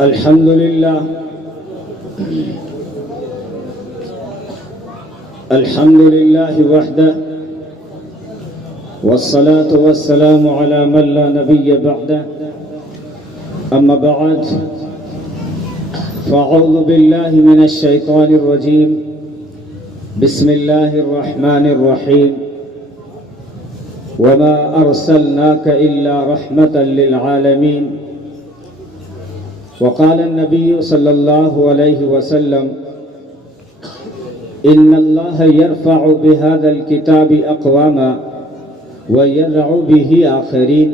الحمد لله وحده والصلاة والسلام على من لا نبي بعده أما بعد فأعوذ بالله من الشيطان الرجيم بسم الله الرحمن الرحيم وما أرسلناك إلا رحمة للعالمين وقال النبي صلى الله عليه وسلم إن الله يرفع بهذا الكتاب أقواما ويدع به آخرين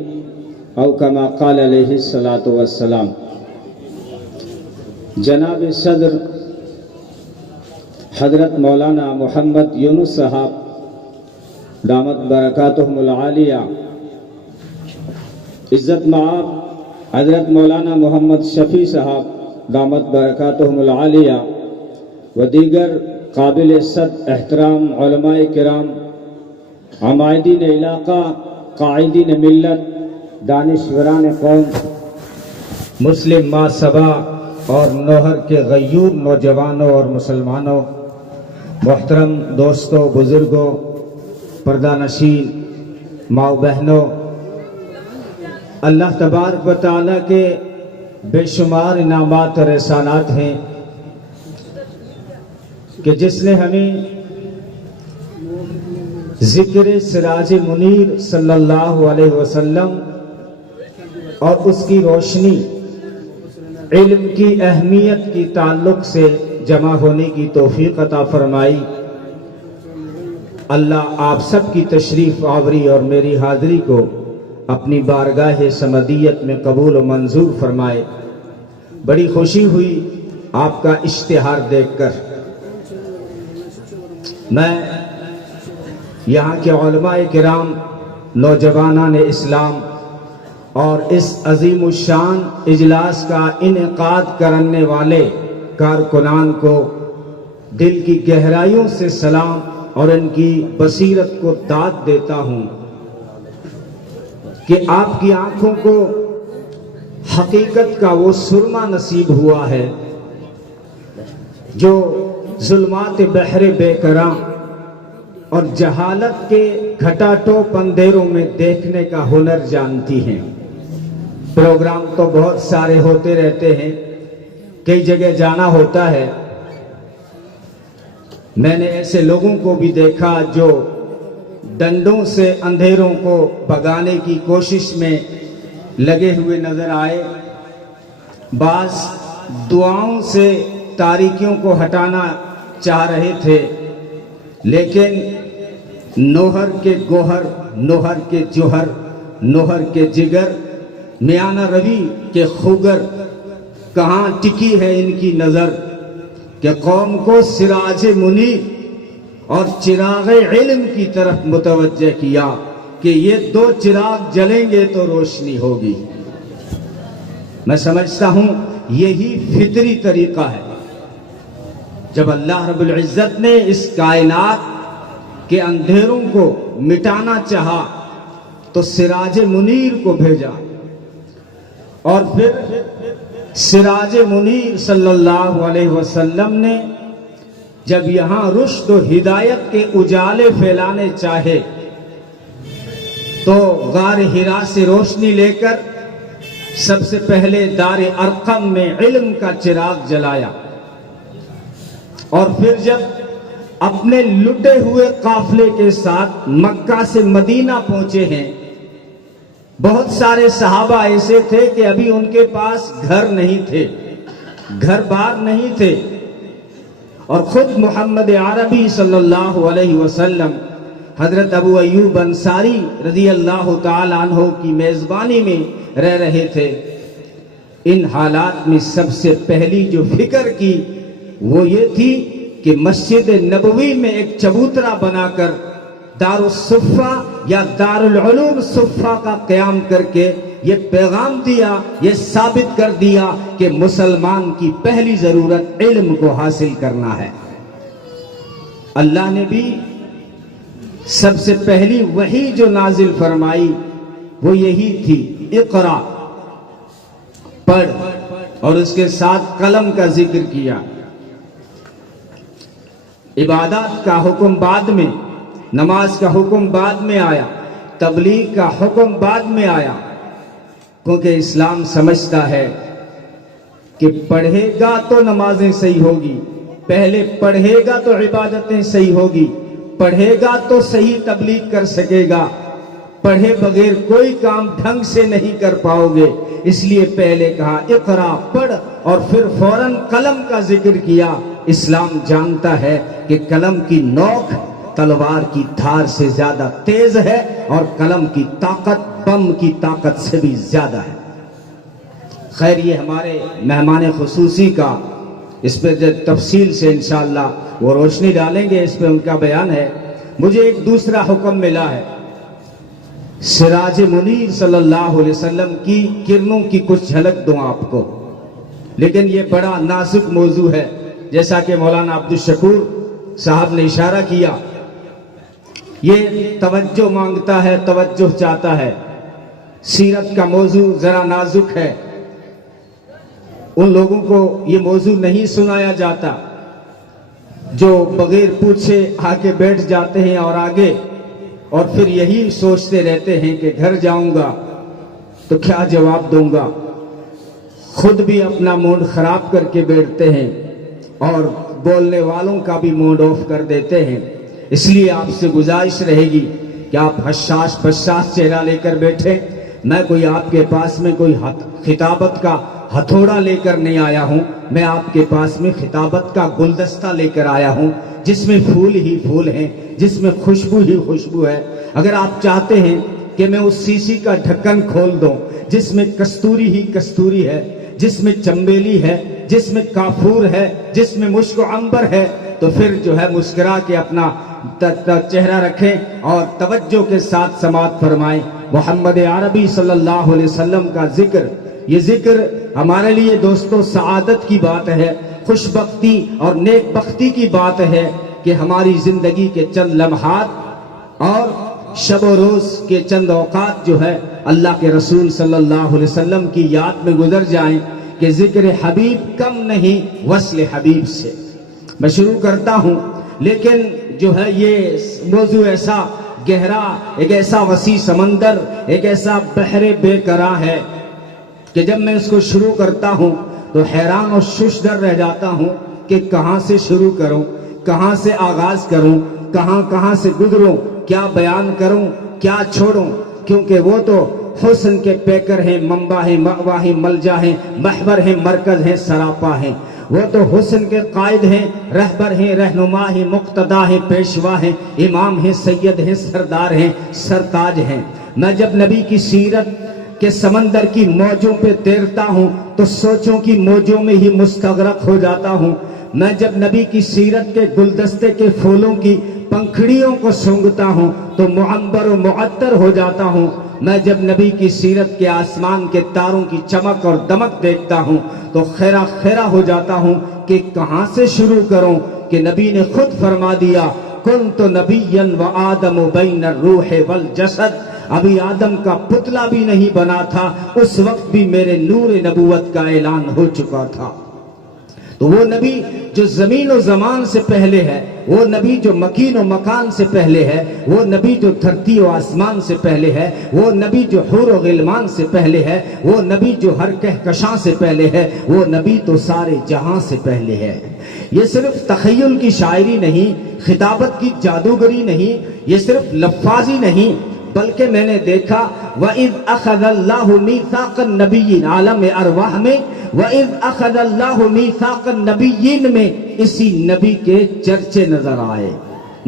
أو كما قال عليه الصلاة والسلام۔ جناب صدر حضرت مولانا محمد یونس صاحب دامت برکاتہم العالیہ، عزت مآب حضرت مولانا محمد شفیع صاحب دامت برکاتہم العالیہ و دیگر قابل صد احترام علماء کرام، عمائدین علاقہ، قائدین ملت، دانشوران قوم، مسلم ماسبہ اور نوہر کے غیور نوجوانوں اور مسلمانوں، محترم دوستوں، بزرگوں، پردہ نشین، ماؤ بہنوں، اللہ تبارک و تعالیٰ کے بے شمار انعامات اور احسانات ہیں کہ جس نے ہمیں ذکر سراج منیر صلی اللہ علیہ وسلم اور اس کی روشنی، علم کی اہمیت کی تعلق سے جمع ہونے کی توفیق عطا فرمائی۔ اللہ آپ سب کی تشریف آوری اور میری حاضری کو اپنی بارگاہ سمدیت میں قبول و منظور فرمائے۔ بڑی خوشی ہوئی آپ کا اشتہار دیکھ کر۔ میں یہاں کے علماء کرام، نوجوانان اسلام اور اس عظیم الشان اجلاس کا انعقاد کرنے والے کارکنان کو دل کی گہرائیوں سے سلام اور ان کی بصیرت کو داد دیتا ہوں کہ آپ کی آنکھوں کو حقیقت کا وہ سرما نصیب ہوا ہے جو ظلمات بحر بے کراں اور جہالت کے گھٹا ٹوپ اندھیروں میں دیکھنے کا ہنر جانتی ہیں۔ پروگرام تو بہت سارے ہوتے رہتے ہیں، کئی جگہ جانا ہوتا ہے۔ میں نے ایسے لوگوں کو بھی دیکھا جو ڈنڈوں سے اندھیروں کو بھگانے کی کوشش میں لگے ہوئے نظر آئے، بعض دعاؤں سے تاریکیوں کو ہٹانا چاہ رہے تھے، لیکن نوہر کے گوہر، نوہر کے جوہر، نوہر کے جگر، میانہ روی کے خوگر کہاں ٹکی ہے ان کی نظر کہ قوم کو سراج منیر اور چراغ علم کی طرف متوجہ کیا کہ یہ دو چراغ جلیں گے تو روشنی ہوگی۔ میں سمجھتا ہوں یہی فطری طریقہ ہے۔ جب اللہ رب العزت نے اس کائنات کے اندھیروں کو مٹانا چاہا تو سراج منیر کو بھیجا، اور پھر سراج منیر صلی اللہ علیہ وسلم نے جب یہاں رشد و ہدایت کے اجالے پھیلانے چاہے تو غار حرا سے روشنی لے کر سب سے پہلے دار ارقم میں علم کا چراغ جلایا، اور پھر جب اپنے لٹے ہوئے قافلے کے ساتھ مکہ سے مدینہ پہنچے ہیں، بہت سارے صحابہ ایسے تھے کہ ابھی ان کے پاس گھر نہیں تھے، گھر بار نہیں تھے، اور خود محمد عربی صلی اللہ علیہ وسلم حضرت ابو ایوب انصاری رضی اللہ تعالی عنہ کی میزبانی میں رہ رہے تھے۔ ان حالات میں سب سے پہلی جو فکر کی وہ یہ تھی کہ مسجد نبوی میں ایک چبوترا بنا کر دار الصفہ یا دار العلوم صفہ کا قیام کر کے یہ پیغام دیا، یہ ثابت کر دیا کہ مسلمان کی پہلی ضرورت علم کو حاصل کرنا ہے۔ اللہ نے بھی سب سے پہلی وحی جو نازل فرمائی وہ یہی تھی، اقرا، پڑھ، اور اس کے ساتھ قلم کا ذکر کیا۔ عبادات کا حکم بعد میں، نماز کا حکم بعد میں آیا، تبلیغ کا حکم بعد میں آیا، کیونکہ اسلام سمجھتا ہے کہ پڑھے گا تو نمازیں صحیح ہوگی، پہلے پڑھے گا تو عبادتیں صحیح ہوگی، پڑھے گا تو صحیح تبلیغ کر سکے گا، پڑھے بغیر کوئی کام ڈھنگ سے نہیں کر پاؤ گے۔ اس لیے پہلے کہا اقرا، پڑھ، اور پھر فوراً قلم کا ذکر کیا۔ اسلام جانتا ہے کہ قلم کی نوک تلوار کی دھار سے زیادہ تیز ہے، اور قلم کی طاقت بم کی طاقت سے بھی زیادہ ہے۔ خیر، یہ ہمارے مہمان خصوصی کا، اس پہ تفصیل سے انشاءاللہ وہ روشنی ڈالیں گے، اس پہ ان کا بیان ہے۔ مجھے ایک دوسرا حکم ملا ہے، سراج منیر صلی اللہ علیہ وسلم کی کرنوں کی کچھ جھلک دوں آپ کو، لیکن یہ بڑا نازک موضوع ہے، جیسا کہ مولانا عبدالشکور صاحب نے اشارہ کیا، یہ توجہ مانگتا ہے، توجہ چاہتا ہے۔ سیرت کا موضوع ذرا نازک ہے، ان لوگوں کو یہ موضوع نہیں سنایا جاتا جو بغیر پوچھے آ کے بیٹھ جاتے ہیں اور آگے، اور پھر یہی سوچتے رہتے ہیں کہ گھر جاؤں گا تو کیا جواب دوں گا، خود بھی اپنا موڈ خراب کر کے بیٹھتے ہیں اور بولنے والوں کا بھی موڈ آف کر دیتے ہیں۔ اس لیے آپ سے گزارش رہے گی کہ آپ حشاش بشاش چہرہ لے کر بیٹھیں۔ میں کوئی آپ کے پاس میں کوئی خطابت کا ہتھوڑا لے کر نہیں آیا ہوں، میں آپ کے پاس میں خطابت کا گلدستہ لے کر آیا ہوں، جس میں پھول ہی پھول ہیں، جس میں خوشبو ہی خوشبو ہے۔ اگر آپ چاہتے ہیں کہ میں اس سیسی کا ڈھکن کھول دوں جس میں کستوری ہی کستوری ہے، جس میں چمبیلی ہے، جس میں کافور ہے، جس میں مشک و عنبر ہے، تو پھر جو ہے مسکرا کے اپنا چہرہ رکھیں اور توجہ کے ساتھ سماعت فرمائیں۔ محمد عربی صلی اللہ علیہ وسلم کا ذکر، یہ ذکر ہمارے لیے دوستو سعادت کی بات ہے، خوش بختی اور نیک بختی کی بات ہے کہ ہماری زندگی کے چند لمحات اور شب و روز کے چند اوقات جو ہے اللہ کے رسول صلی اللہ علیہ وسلم کی یاد میں گزر جائیں کہ ذکر حبیب کم نہیں وصل حبیب سے۔ میں شروع کرتا ہوں، لیکن جو ہے یہ موضوع ایسا گہرا، ایک ایسا وسیع سمندر، ایک ایسا بحر بے قرار ہے کہ جب میں اس کو شروع کرتا ہوں تو حیران اور ششدر رہ جاتا ہوں کہ کہاں سے شروع کروں، کہاں سے آغاز کروں، کہاں سے گزروں، کیا بیان کروں، کیا چھوڑوں، کیونکہ وہ تو حسن کے پیکر ہیں، منبع ہیں، مأوا ہیں، ملجا ہیں، محور ہیں، مرکز ہیں، سراپا ہیں۔ وہ تو حسن کے قائد ہیں، رہبر ہیں، رہنما ہیں، مقتدا ہیں، پیشوا ہیں، امام ہیں، سید ہیں، سردار ہیں، سرتاج ہیں۔ میں جب نبی کی سیرت کے سمندر کی موجوں پہ تیرتا ہوں تو سوچوں کی موجوں میں ہی مستغرق ہو جاتا ہوں۔ میں جب نبی کی سیرت کے گلدستے کے پھولوں کی پنکھڑیوں کو سونگھتا ہوں تو معنبر و معطر ہو جاتا ہوں۔ میں جب نبی کی سیرت کے آسمان کے تاروں کی چمک اور دمک دیکھتا ہوں تو خیرہ خیرہ ہو جاتا ہوں کہ کہاں سے شروع کروں، کہ نبی نے خود فرما دیا کنت نبیا وآدم بین الروح والجسد، ابھی آدم کا پتلا بھی نہیں بنا تھا، اس وقت بھی میرے نور نبوت کا اعلان ہو چکا تھا۔ تو وہ نبی جو زمین و زمان سے پہلے ہے، وہ نبی جو مکین و مکان سے پہلے ہے، وہ نبی جو دھرتی و آسمان سے پہلے ہے، وہ نبی جو حور و غلمان سے پہلے ہے، وہ نبی جو ہر کہکشاں سے پہلے ہے، وہ نبی تو سارے جہاں سے پہلے ہے۔ یہ صرف تخیل کی شاعری نہیں، خطابت کی جادوگری نہیں، یہ صرف لفاظی نہیں، بلکہ میں نے دیکھا وَإِذْ أَخَذَ اللَّهُ مِيثَاقَ النَّبِيِّينَ عالم ارواح میں، وَإِذْ أَخَذَ اللَّهُ مِيثَاقَ النَّبِيِّينَ میں اسی نبی کے چرچے نظر آئے۔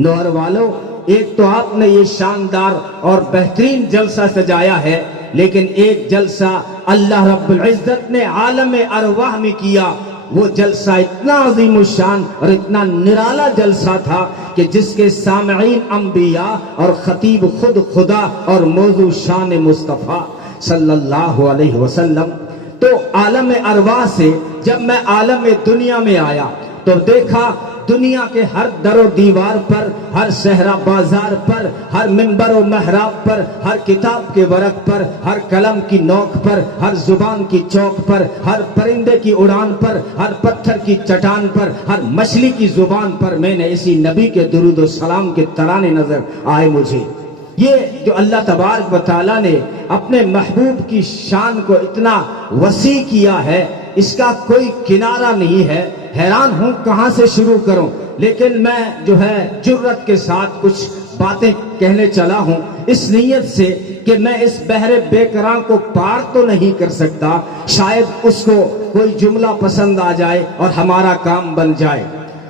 نور والو، ایک تو آپ نے یہ شاندار اور بہترین جلسہ سجایا ہے، لیکن ایک جلسہ اللہ رب العزت نے عالم ارواح میں کیا۔ وہ جلسہ اتنا عظیم الشان اور اتنا نرالا جلسہ تھا کہ جس کے سامعین انبیاء اور خطیب خود خدا اور موضوع شان مصطفیٰ صلی اللہ علیہ وسلم۔ تو عالم ارواح سے جب میں عالم دنیا میں آیا تو دیکھا دنیا کے ہر در و دیوار پر، ہر صحرا بازار پر، ہر منبر و محراب پر، ہر کتاب کے ورق پر، ہر قلم کی نوک پر، ہر زبان کی چوک پر، ہر پرندے کی اڑان پر، ہر پتھر کی چٹان پر، ہر مچھلی کی زبان پر میں نے اسی نبی کے درود و سلام کے ترانے نظر آئے مجھے۔ یہ جو اللہ تبارک و تعالیٰ نے اپنے محبوب کی شان کو اتنا وسیع کیا ہے، اس کا کوئی کنارہ نہیں ہے۔ حیران ہوں کہاں سے شروع کروں، لیکن میں جو ہے جرأت کے ساتھ کچھ باتیں کہنے چلا ہوں، اس نیت سے کہ میں اس بحر بے کراں کو پار تو نہیں کر سکتا، شاید اس کو کوئی جملہ پسند آ جائے اور ہمارا کام بن جائے۔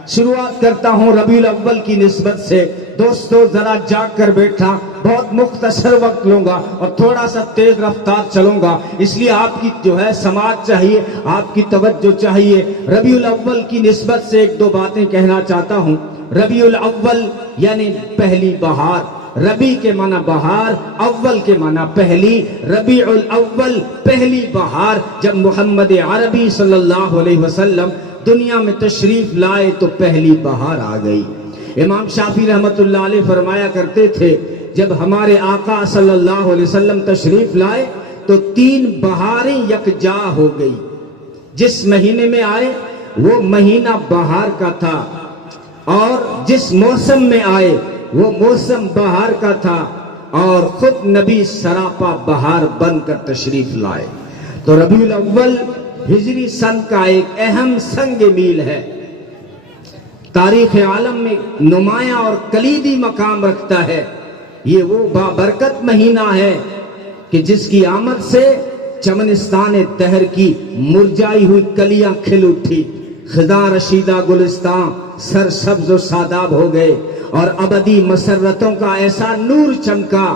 شروعات کرتا ہوں ربیع الاول کی نسبت سے۔ دوستو ذرا جاگ کر بیٹھا، بہت مختصر وقت لوں گا اور تھوڑا سا تیز رفتار چلوں گا، اس لیے آپ کی جو ہے سماعت چاہیے، آپ کی توجہ چاہیے۔ ربیع الاول کی نسبت سے ایک دو باتیں کہنا چاہتا ہوں۔ ربیع الاول یعنی پہلی بہار، ربیع کے معنی بہار، اول کے معنی پہلی، ربیع الاول پہلی بہار۔ جب محمد عربی صلی اللہ علیہ وسلم دنیا میں تشریف لائے تو پہلی بہار آ گئی۔ امام شافعی رحمت اللہ علیہ فرمایا کرتے تھے جب ہمارے آقا صلی اللہ علیہ وسلم تشریف لائے تو 3 بہاریں یکجا ہو گئی۔ جس مہینے میں آئے وہ مہینہ بہار کا تھا، اور جس موسم میں آئے وہ موسم بہار کا تھا، اور خود نبی سراپا بہار بن کر تشریف لائے۔ تو ربیع الاول ہجری سن کا ایک اہم سنگ میل ہے، تاریخ عالم میں نمایاں اور کلیدی مقام رکھتا ہے۔ یہ وہ بابرکت مہینہ ہے کہ جس کی آمد سے چمنستان دہر کی مرجائی ہوئی کلیاں کھل اٹھی، خزاں رشیدہ گلستان سر سبز و شاداب ہو گئے، اور ابدی مسرتوں کا ایسا نور چمکا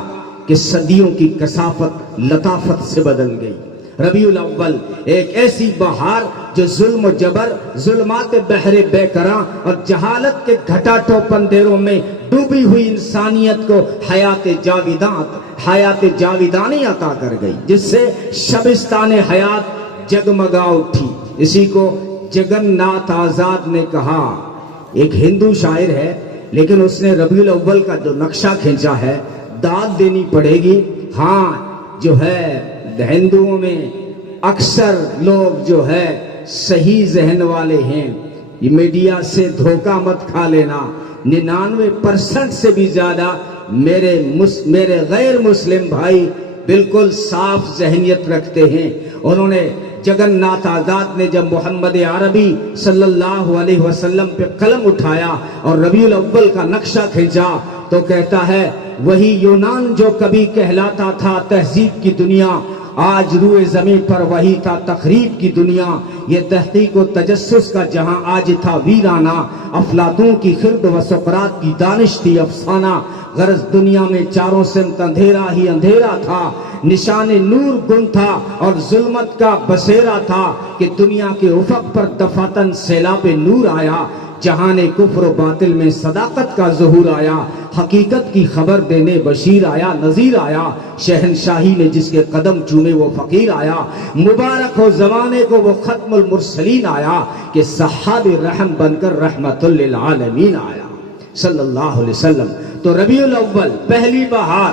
کہ صدیوں کی کثافت لطافت سے بدل گئی۔ ربیع الاول ایک ایسی بہار جو ظلم و جبر، ظلمات بحر بے کراں اور جہالت کے گھٹا ٹوپ اندھیروں میں ڈوبی ہوئی انسانیت کو حیات جاویدانی عطا کر گئی، جس سے شبستان حیات جگمگا اٹھی۔ اسی کو جگن ناتھ آزاد نے کہا، ایک ہندو شاعر ہے لیکن اس نے ربیع الاول کا جو نقشہ کھینچا ہے داد دینی پڑے گی۔ ہاں جو ہے ہندوؤں میں اکثر لوگ جو ہے صحیح ذہن والے ہیں، یہ میڈیا سے دھوکہ مت کھا لینا، 99% سے بھی زیادہ میرے غیر مسلم بھائی بالکل صاف ذہنیت رکھتے ہیں۔ انہوں نے جگن ناتھ آزاد نے جب محمد عربی صلی اللہ علیہ وسلم پہ قلم اٹھایا اور ربیع الاول کا نقشہ کھینچا تو کہتا ہے وہی یونان جو کبھی کہلاتا تھا تہذیب کی دنیا، آج روئے زمین پر وہی تھا تخریب کی دنیا۔ یہ تحقیق و تجسس کا جہاں آج تھا ویرانہ، افلاطون کی خرد و سقراط کی دانش تھی افسانہ۔ غرض دنیا میں چاروں سمت اندھیرا ہی اندھیرا تھا، نشان نور گم تھا اور ظلمت کا بسیرا تھا کہ دنیا کے افق پر دفاتن سیلاب نور آیا۔ جہان کفر و باطل میں صداقت کا ظہور آیا، حقیقت کی خبر دینے بشیر آیا، نذیر آیا، شہنشاہی نے جس کے قدم چومے وہ فقیر آیا، مبارک ہو زمانے کو وہ ختم المرسلین آیا کہ صحاب رحم بن کر رحمت للعالمین آیا صلی اللہ علیہ وسلم۔ تو ربیع الاول پہلی بہار،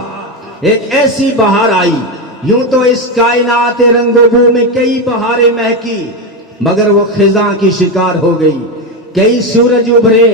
ایک ایسی بہار آئی، یوں تو اس کائنات رنگ و بو میں کئی بہاریں مہکی مگر وہ خزاں کی شکار ہو گئی۔ کئی سورج ابھرے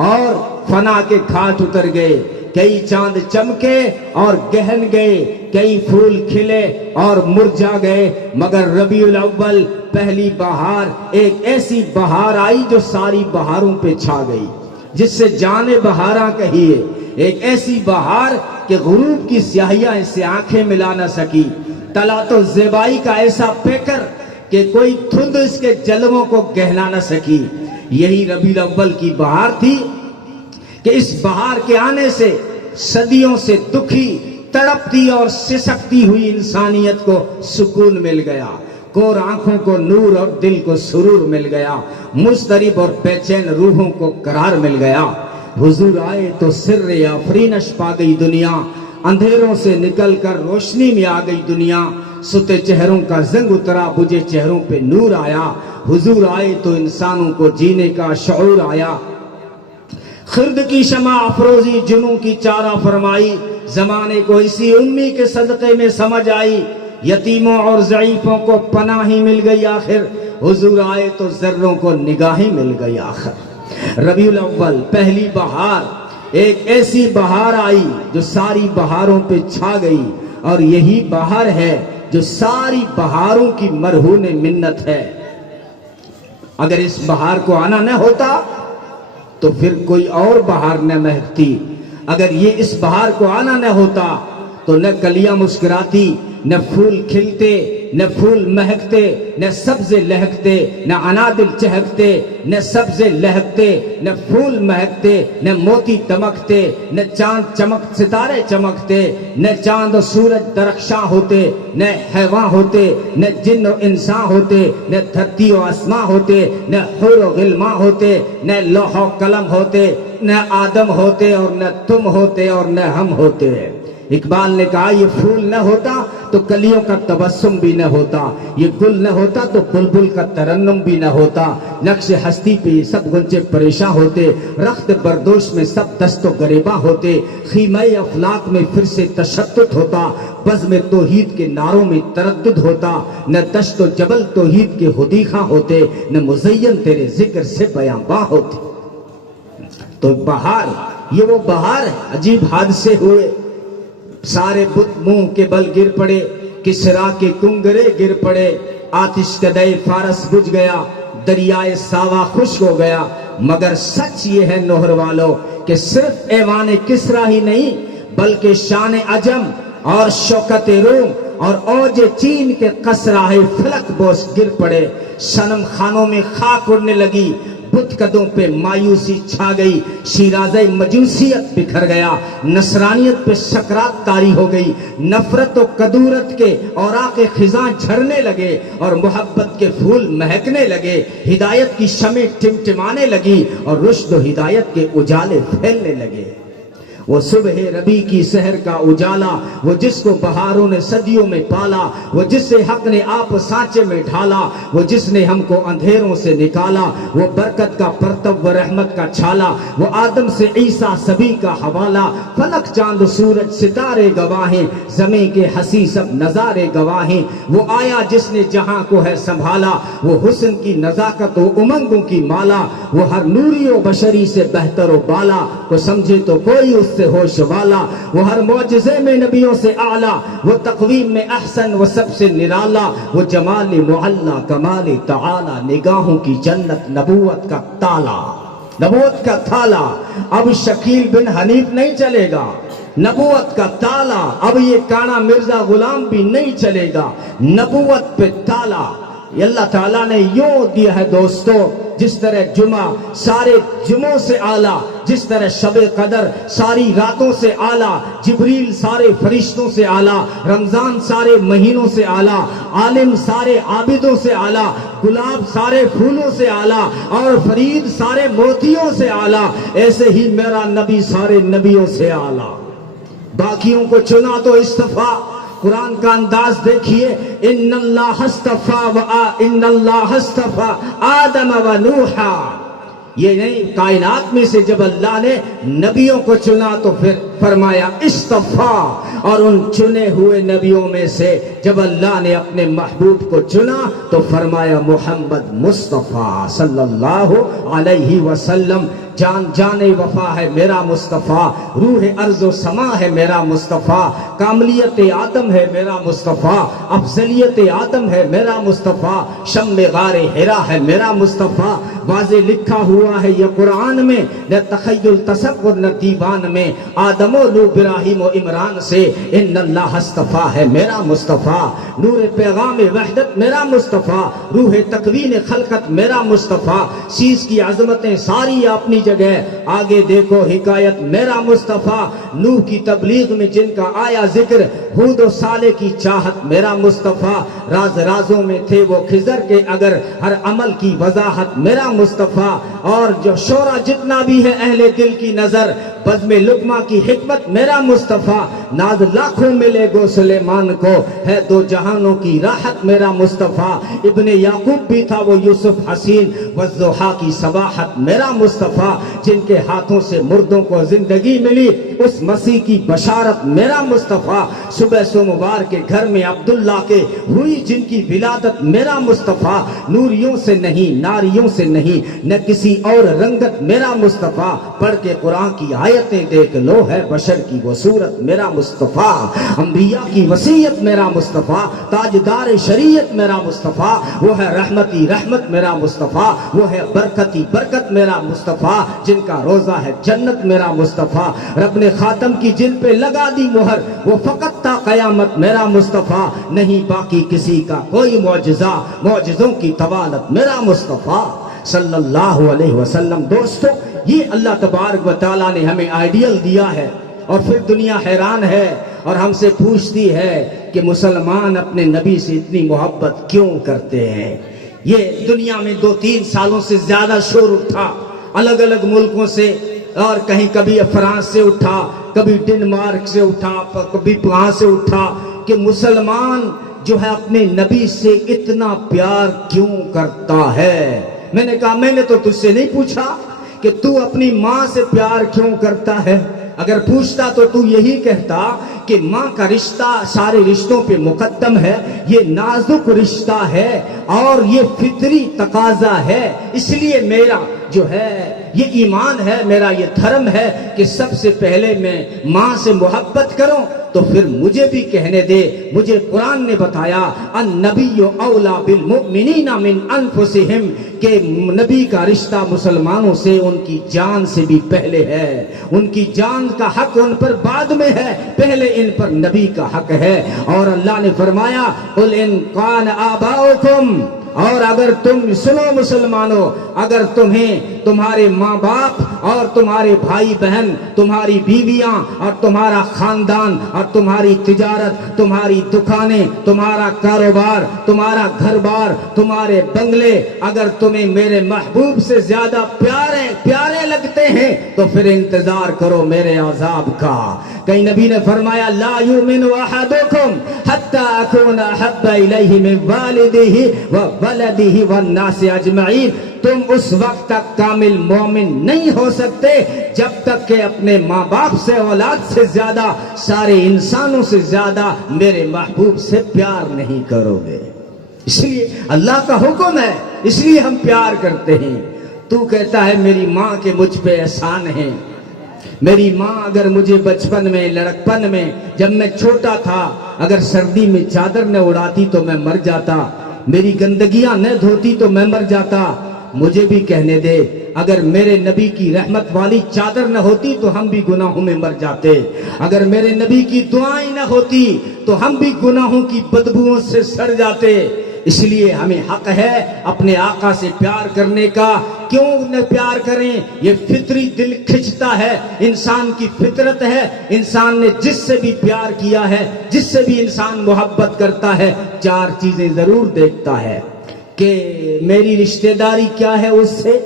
اور فنا کے گھاٹ اتر گئے، کئی چاند چمکے اور گہن گئے، کئی پھول کھلے اور مرجھا گئے، مگر ربیع الاول پہلی بہار ایک ایسی بہار آئی جو ساری بہاروں پہ چھا گئی، جس سے جان بہاراں کہیے، ایک ایسی بہار کہ غروب کی سیاہیاں اس سے آنکھیں ملا نہ سکی، طلعت و زیبائی کا ایسا پیکر کہ کوئی دھند اس کے جلووں کو گہلا نہ سکی۔ یہی ربیع الاول کی بہار تھی کہ اس بہار کے آنے سے صدیوں سے دکھی، تڑپتی اور سسکتی ہوئی انسانیت کو سکون مل گیا، کور آنکھوں کو نور اور دل کو سرور مل گیا، مضطرب اور بے چین روحوں کو قرار مل گیا۔ حضور آئے تو سر آفرینش پا گئی دنیا، اندھیروں سے نکل کر روشنی میں آ گئی دنیا، ستے چہروں کا زنگ اترا، بجھے چہروں پہ نور آیا۔ حضور آئے تو انسانوں کو جینے کا شعور آیا، خرد کی شمع افروزی جنوں کی چارہ فرمائی، زمانے کو اسی امی کے صدقے میں سمجھ آئی، یتیموں اور ضعیفوں کو پناہی مل گئی آخر، حضور آئے تو ذروں کو نگاہی مل گئی آخر۔ ربیع الاول پہلی بہار، ایک ایسی بہار آئی جو ساری بہاروں پہ چھا گئی، اور یہی بہار ہے جو ساری بہاروں کی مرہون منت ہے۔ اگر اس بہار کو آنا نہ ہوتا تو پھر کوئی اور بہار نہ مہکتی، اگر یہ اس بہار کو آنا نہ ہوتا تو نہ کلیاں مسکراتی، نہ پھول کھلتے، نہ پھول مہکتے، نہ سبز لہکتے، نہ انادل چہکتے، نہ سبز لہکتے، نہ پھول مہکتے، نہ موتی دمکتے، نہ چاند چمک ستارے چمکتے، نہ چاند و سورج درخشاں ہوتے، نہ حیوان ہوتے، نہ جن و انسان ہوتے، نہ دھرتی و آسماں ہوتے، نہ حور و غلمان ہوتے، نہ لوح و قلم ہوتے، نہ آدم ہوتے، اور نہ تم ہوتے، اور نہ ہم ہوتے۔ اقبال نے کہا یہ پھول نہ ہوتا تو کلیوں کا تبسم بھی نہ ہوتا، یہ گل نہ ہوتا تو بلبل کا ترنم بھی نہ ہوتا، نقش ہستی پہ سب غنچے پریشاں ہوتے، رخت بردوش میں سب دست و گریباں ہوتے، خیمہ افلاک میں پھر سے تشدد ہوتا، بزم توحید کے نعروں میں تردد ہوتا، نہ دشت و جبل توحید کے حدیقہ ہوتے، نہ مزین تیرے ذکر سے بیانباں ہوتے۔ تو بہار، یہ وہ بہار ہے۔ عجیب حادثے ہوئے، سارے بت منہ کے بل گر پڑے، کسرا کے کنگرے گر پڑے، آتش کدے فارس بجھ گیا، دریائے ساوا خشک ہو گیا، مگر سچ یہ ہے نوہر والو کہ صرف ایوان کسرا ہی نہیں بلکہ شان عجم اور شوکت روم اور اوج چین کے قصراہ فلک بوس گر پڑے، صنم خانوں میں خاک اڑنے لگی، بت قدوں پہ مایوسی چھا گئی، شیرازہ مجوسیت بکھر گیا، نصرانیت پہ سکرات طاری ہو گئی، نفرت و کدورت کے اوراق خزاں جھڑنے لگے اور محبت کے پھول مہکنے لگے، ہدایت کی شمع ٹمٹمانے لگی اور رشد و ہدایت کے اجالے پھیلنے لگے۔ وہ صبح ربیع کی سحر کا اجالا، وہ جس کو بہاروں نے صدیوں میں پالا، وہ جس سے حق نے آپ سانچے میں ڈھالا، وہ جس نے ہم کو اندھیروں سے نکالا، وہ برکت کا پرتو و رحمت کا چھالا، وہ آدم سے عیسیٰ سبھی کا حوالہ، فلک چاند سورج ستارے گواہیں، زمین کے ہنسی سب نظارے گواہیں، وہ آیا جس نے جہاں کو ہے سنبھالا، وہ حسن کی نزاکت و امنگوں کی مالا، وہ ہر نوری و بشری سے بہتر و بالا، کو سمجھے تو کوئی اس سے ہوش والا، وہ ہر معجزے میں نبیوں سے اعلیٰ، وہ تقویم میں احسن و سب سے نرالا، وہ جمال معلا کمال تعالی، نگاہوں کی جنت نبوت کا تالا، نبوت کا تالا۔ اب شکیل بن حنیف نہیں چلے گا، نبوت کا تالا۔ اب یہ کانا مرزا غلام بھی نہیں چلے گا، نبوت پہ تالا۔ یہ اللہ تعالیٰ نے یوں دیا ہے دوستو، جس طرح جمعہ سارے جمعوں سے اعلیٰ، جس طرح شب قدر ساری راتوں سے اعلیٰ، جبریل سارے فرشتوں سے اعلیٰ، رمضان سارے مہینوں سے اعلیٰ، عالم سارے عابدوں سے اعلیٰ، گلاب سارے پھولوں سے اعلیٰ، اور فرید سارے موتیوں سے اعلیٰ، ایسے ہی میرا نبی سارے نبیوں سے اعلیٰ۔ باقیوں کو چنا تو اصطفیٰ۔ قرآن کا انداز دیکھیے، ان اللہ اصطفیٰ آدم و نوحا۔ یہ نہیں، کائنات میں سے جب اللہ نے نبیوں کو چنا تو پھر فرمایا اصطفیٰ، اور ان چنے ہوئے نبیوں میں سے جب اللہ نے اپنے محبوب کو چنا تو فرمایا محمد مصطفیٰ صلی اللہ علیہ وسلم۔ جان جان وفا ہے میرا مصطفیٰ، روح ارض و سما ہے میرا مصطفیٰ، کاملیت آدم ہے میرا مصطفیٰ، افضلیت آدم ہے میرا مصطفیٰ، شم غار حرا ہے میرا مصطفیٰ۔ واضح لکھا ہوا ہے یہ قرآن میں، نہ تخیل تصور نہ دیوان میں، آدم و نوح ابراہیم و عمران سے، ان اللہ اصطفیٰ ہے میرا مصطفیٰ، نور پیغام وحدت میرا مصطفیٰ، روح تکوین خلقت میرا مصطفیٰ، سیس کی عظمتیں ساری اپنی جگہ، آگے دیکھو حکایت میرا مصطفیٰ، نوح کی تبلیغ میں جن کا آیا ذکر، ہود و صالح کی چاہت میرا مصطفیٰ، راز رازوں میں تھے وہ خضر کے اگر ہر عمل کی وضاحت میرا مصطفیٰ، اور جو شورا جتنا بھی ہے اہل دل کی نظر، بزم لقمہ کی حکمت میرا مصطفیٰ، ناز لاکھوں ملے گو سلیمان کو، ہے دو جہانوں کی راحت میرا مصطفیٰ، ابن یعقوب بھی تھا وہ یوسف حسین، والضحیٰ کی صباحت میرا مصطفیٰ، جن کے ہاتھوں سے مردوں کو زندگی ملی، اس مسیح کی بشارت میرا مصطفیٰ، صبح سوموار کے گھر میں عبداللہ کے ہوئی جن کی ولادت میرا مصطفیٰ، نوریوں سے نہیں ناریوں سے نہیں نہ کسی اور رنگت میرا مصطفیٰ، پڑھ کے قرآن کی آیتیں دیکھ لو ہے بشر کی وہ صورت میرا مصطفیٰ، انبیاء کی وصیت میرا مصطفیٰ، تاجدار شریعت میرا مصطفیٰ، وہ ہے رحمتی رحمت میرا مصطفیٰ، وہ ہے برکتی برکت میرا مصطفیٰ، جن کا روزہ ہے جنت میرا مصطفیٰ، رب نے خاتم کی جن پہ لگا دی مہر، وہ فقط تا قیامت میرا مصطفیٰ، نہیں باقی کسی کا کوئی معجزہ، معجزوں کی طوالت میرا مصطفیٰ صلی اللہ علیہ وسلم۔ دوستو، یہ اللہ تبارک و تعالیٰ نے ہمیں آئیڈیل دیا ہے، اور پھر دنیا حیران ہے اور ہم سے پوچھتی ہے کہ مسلمان اپنے نبی سے اتنی محبت کیوں کرتے ہیں۔ یہ دنیا میں 2-3 سالوں سے زیادہ شور اٹھا الگ الگ ملکوں سے، اور کہیں کبھی فرانس سے اٹھا، کبھی ڈنمارک سے اٹھا، کبھی وہاں سے اٹھا، کہ مسلمان جو ہے اپنے نبی سے اتنا پیار کیوں کرتا ہے۔ میں نے کہا میں نے تو تجھ سے نہیں پوچھا کہ تو اپنی ماں سے پیار کیوں کرتا ہے، اگر پوچھتا تو یہی کہتا کہ ماں کا رشتہ سارے رشتوں پہ مقدم ہے، یہ نازک رشتہ ہے اور یہ فطری تقاضا ہے، اس لیے میرا جو ہے یہ ایمان ہے، میرا یہ دھرم ہے کہ سب سے پہلے میں ماں سے محبت کروں، تو پھر مجھے بھی کہنے دے۔ مجھے قرآن نے بتایا النبی اولا بالمؤمنین من انفسہم، کہ نبی کا رشتہ مسلمانوں سے ان کی جان سے بھی پہلے ہے، ان کی جان کا حق ان پر بعد میں ہے، پہلے ان پر نبی کا حق ہے۔ اور اللہ نے فرمایا قل ان کان آباؤکم، اور اگر تم سنو مسلمانوں، اگر تمہیں تمہارے ماں باپ اور تمہارے بھائی بہن، تمہاری بیویاں اور تمہارا خاندان اور تمہاری تجارت، تمہاری دکانیں، تمہارا کاروبار، تمہارا گھر بار، تمہارے بنگلے اگر تمہیں میرے محبوب سے زیادہ پیارے لگتے ہیں تو پھر انتظار کرو میرے عذاب کا۔ کہیں نبی نے فرمایا لا یؤمن احدکم حتی اکون احب الیہ من والدہ وولدہ والناس اجمعین، تم اس وقت تک کامل مومن نہیں ہو سکتے جب تک کہ اپنے ماں باپ سے، اولاد سے زیادہ، سارے انسانوں سے زیادہ میرے محبوب سے پیار نہیں کرو گے۔ اس لیے اللہ کا حکم ہے، اس لیے ہم پیار کرتے ہیں۔ تو کہتا ہے میری ماں کے مجھ پہ احسان ہیں، میری ماں اگر مجھے بچپن میں، لڑکپن میں، جب میں چھوٹا تھا، اگر سردی میں چادر نہ اڑاتی تو میں مر جاتا، میری گندگیاں نہ دھوتی تو میں مر جاتا۔ مجھے بھی کہنے دے اگر میرے نبی کی رحمت والی چادر نہ ہوتی تو ہم بھی گناہوں میں مر جاتے، اگر میرے نبی کی دعائیں نہ ہوتی تو ہم بھی گناہوں کی بدبوؤں سے سڑ جاتے۔ اس لیے ہمیں حق ہے اپنے آقا سے پیار کرنے کا۔ کیوں نہ پیار کریں؟ یہ فطری دل کھچتا ہے، انسان کی فطرت ہے۔ انسان نے جس سے بھی پیار کیا ہے، جس سے بھی انسان محبت کرتا ہے، 4 چیزیں ضرور دیکھتا ہے کہ میری رشتہ داری کیا ہے اس سے،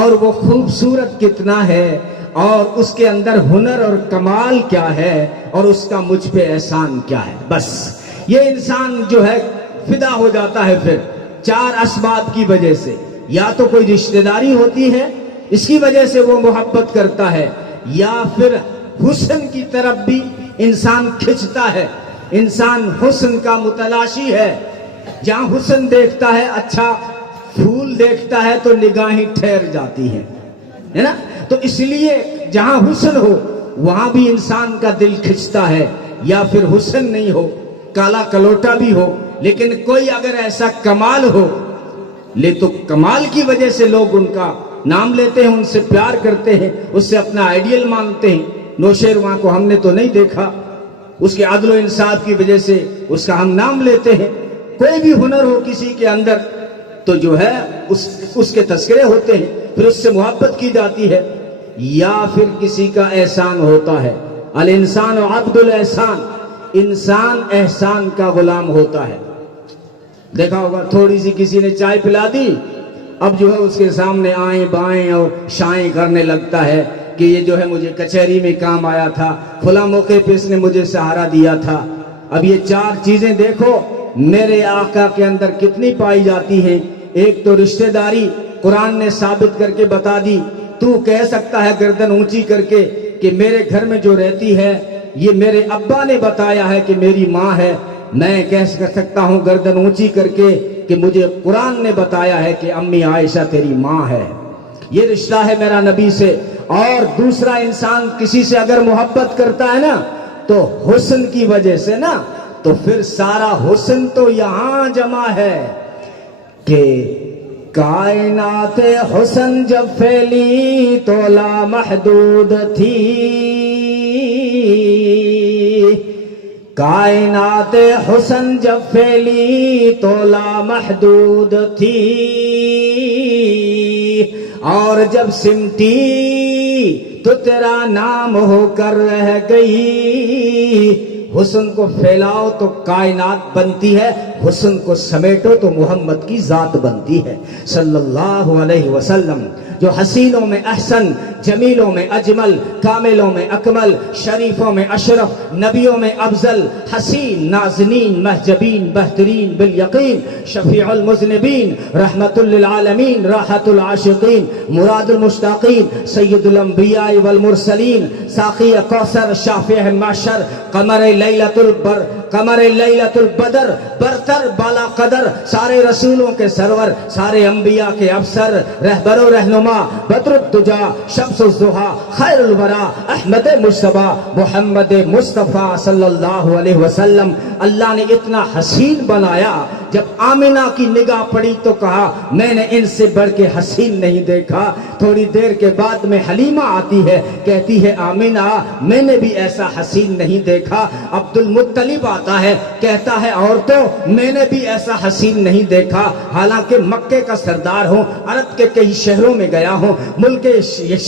اور وہ خوبصورت کتنا ہے، اور اس کے اندر ہنر اور کمال کیا ہے، اور اس کا مجھ پہ احسان کیا ہے۔ بس یہ انسان جو ہے فدا ہو جاتا ہے پھر 4 اسباب کی وجہ سے۔ یا تو کوئی رشتہ داری ہوتی ہے، اس کی وجہ سے وہ محبت کرتا ہے، یا پھر حسن کی طرف بھی انسان کھنچتا ہے، انسان حسن کا متلاشی ہے۔ جہاں حسن دیکھتا ہے، اچھا پھول دیکھتا ہے تو نگاہیں ٹھہر جاتی ہیں، ہے نا؟ تو اس لیے جہاں حسن ہو وہاں بھی انسان کا دل کھنچتا ہے۔ یا پھر حسن نہیں ہو، کالا کلوٹا بھی ہو، لیکن کوئی اگر ایسا کمال ہو لے تو کمال کی وجہ سے لوگ ان کا نام لیتے ہیں، ان سے پیار کرتے ہیں، اس سے اپنا آئیڈیل مانتے ہیں۔ نوشیروان کو ہم نے تو نہیں دیکھا، اس کے عدل و انصاف کی وجہ سے اس کا ہم نام لیتے ہیں۔ کوئی بھی ہنر ہو کسی کے اندر تو جو ہے اس کے تذکرے ہوتے ہیں، پھر اس سے محبت کی جاتی ہے۔ یا پھر کسی کا احسان ہوتا ہے، الانسان عبد الاحسان، انسان احسان کا غلام ہوتا ہے۔ دیکھا ہوگا تھوڑی سی کسی نے چائے پلا دی اب جو ہے اس کے سامنے آئیں بائیں اور شائیں کرنے لگتا ہے کہ یہ جو ہے مجھے کچہری میں کام آیا تھا، فلاں موقع پہ اس نے مجھے سہارا دیا تھا۔ اب یہ چار چیزیں دیکھو میرے آقا کے اندر کتنی پائی جاتی ہیں۔ ایک تو رشتہ داری قرآن نے ثابت کر کے بتا دی۔ تو کہہ سکتا ہے گردن اونچی کر کے کہ میرے گھر میں جو رہتی ہے یہ میرے ابا نے بتایا ہے کہ میری ماں ہے۔ میں کہہ سکتا ہوں گردن اونچی کر کے کہ مجھے قرآن نے بتایا ہے کہ امی عائشہ تیری ماں ہے۔ یہ رشتہ ہے میرا نبی سے۔ اور دوسرا، انسان کسی سے اگر محبت کرتا ہے نا تو حسن کی وجہ سے نا، تو پھر سارا حسن تو یہاں جمع ہے کہ کائنات حسن جب پھیلی تو لامحدود تھی، کائنات حسن جب پھیلی تو لامحدود تھی، اور جب سمٹی تو تیرا نام ہو کر رہ گئی۔ حسن کو پھیلاؤ تو کائنات بنتی ہے، حسن کو سمیٹو تو محمد کی ذات بنتی ہے صلی اللہ علیہ وسلم، جو حسینوں میں احسن، جمیلوں میں اجمل، کاملوں میں اکمل، شریفوں میں اشرف، نبیوں میں افضل، حسین، نازنین، محجبین، بہترین بالیقین، شفیع المذنبین، رحمت للعالمین، راحت العاشقین، مراد المشتاقین، سید الانبیاء والمرسلین، ساقی کوثر، شافع محشر، قمر لیلۃ البدر، برتر بالا قدر، سارے رسولوں کے سرور، سارے انبیاء کے افسر، رہبر و رہنما، بدر الدجا، شمس الضحیٰ، خیر الورا، احمد مصطفیٰ، محمد مصطفیٰ صلی اللہ علیہ وسلم۔ اللہ نے اتنا حسین بنایا، جب آمنہ کی نگاہ پڑی تو کہا میں نے ان سے بڑھ کے حسین نہیں دیکھا۔ تھوڑی دیر کے بعد میں حلیمہ آتی ہے، کہتی ہے آمنہ میں نے بھی ایسا حسین نہیں دیکھا۔ عبد المطلب آتا ہے، کہتا ہے عورتوں میں نے بھی ایسا حسین نہیں دیکھا، حالانکہ مکے کا سردار ہوں، عرب کے کئی شہروں میں گیا ہوں، ملک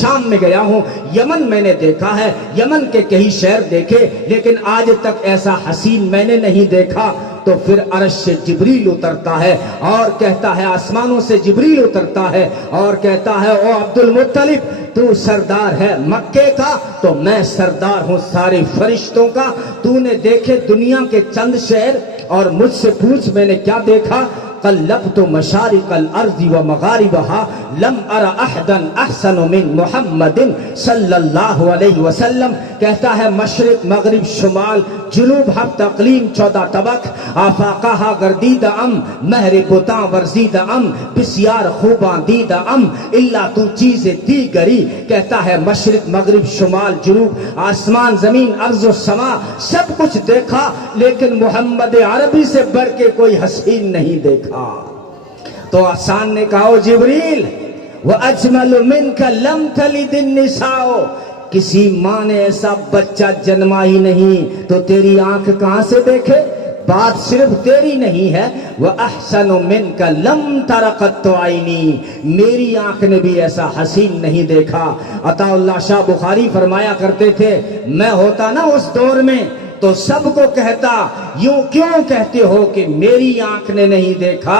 شام میں گیا ہوں، یمن میں نے دیکھا ہے، یمن کے کئی شہر دیکھے، لیکن آج تک ایسا حسین میں نے نہیں دیکھا۔ تو پھر عرش سے جبریل اترتا ہے اور کہتا ہے، آسمانوں سے جبریل اترتا ہے اور کہتا ہے او عبد المطلب تو سردار ہے مکے کا، تو میں سردار ہوں سارے فرشتوں کا۔ تو نے دیکھے دنیا کے چند شہر اور مجھ سے پوچھ میں نے کیا دیکھا؟ قلبت مشارق الارض ومغاربها لم ار احدا احسن من محمد صلی اللہ علیہ وسلم۔ کہتا ہے مشرق مغرب شمال جنوب ہفت اقلیم 14 طبق، آفاقہا گردید ام مہر بتاں ورزید ام بسیار خوباں دید ام اللہ تو چیز دیگری۔ کہتا ہے مشرق مغرب شمال جنوب آسمان زمین ارض و سما سب کچھ دیکھا، لیکن محمد عربی سے بڑھ کے کوئی حسین نہیں دیکھا۔ تو آسان نے کہا جبریل وَأَجْمَلُ مِنْكَ لَمْ تَلِدِ النِّسَاءُ، کسی ماں نے ایسا بچہ جنما ہی نہیں تو تیری آنکھ کہاں سے دیکھے؟ بات صرف تیری نہیں ہے، وَأَحْسَنُ مِنْكَ لَمْ تَرَ قَطُّ عَيْنِي، میری آنکھ نے بھی ایسا حسین نہیں دیکھا۔ عطا اللہ شاہ بخاری فرمایا کرتے تھے میں ہوتا نا اس دور میں تو سب کو کہتا یوں کیوں کہتے ہو کہ میری آنکھ نے نہیں دیکھا،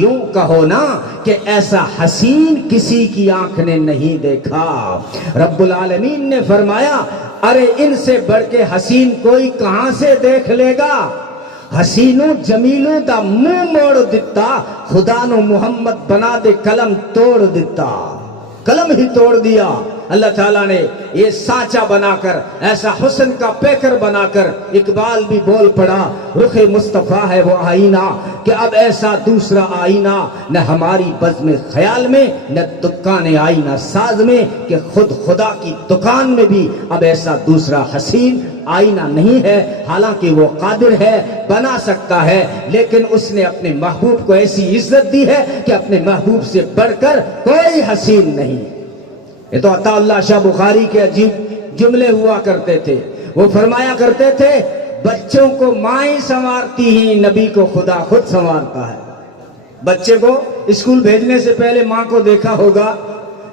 یوں کہو نا کہ ایسا حسین کسی کی آنکھ نے نہیں دیکھا۔ رب العالمین نے فرمایا ارے ان سے بڑھ کے حسین کوئی کہاں سے دیکھ لے گا؟ حسینوں جمیلوں دا منہ موڑ دیتا، خدا نو محمد بنا دے قلم توڑ دیتا، قلم ہی توڑ دیا۔ اللہ تعالیٰ نے یہ سانچہ بنا کر، ایسا حسن کا پیکر بنا کر، اقبال بھی بول پڑا رخ مصطفیٰ ہے وہ آئینہ کہ اب ایسا دوسرا آئینہ نہ ہماری بزم خیال میں نہ دکان آئینہ ساز میں، کہ خود خدا کی دکان میں بھی اب ایسا دوسرا حسین آئینہ نہیں ہے۔ حالانکہ وہ قادر ہے، بنا سکتا ہے، لیکن اس نے اپنے محبوب کو ایسی عزت دی ہے کہ اپنے محبوب سے بڑھ کر کوئی حسین نہیں۔ یہ تو عطا اللہ شاہ بخاری کے عجیب جملے ہوا کرتے تھے۔ وہ فرمایا کرتے تھے بچوں کو مائیں سنوارتی ہیں، نبی کو خدا خود سنوارتا ہے۔ بچے کو اسکول بھیجنے سے پہلے ماں کو دیکھا ہوگا،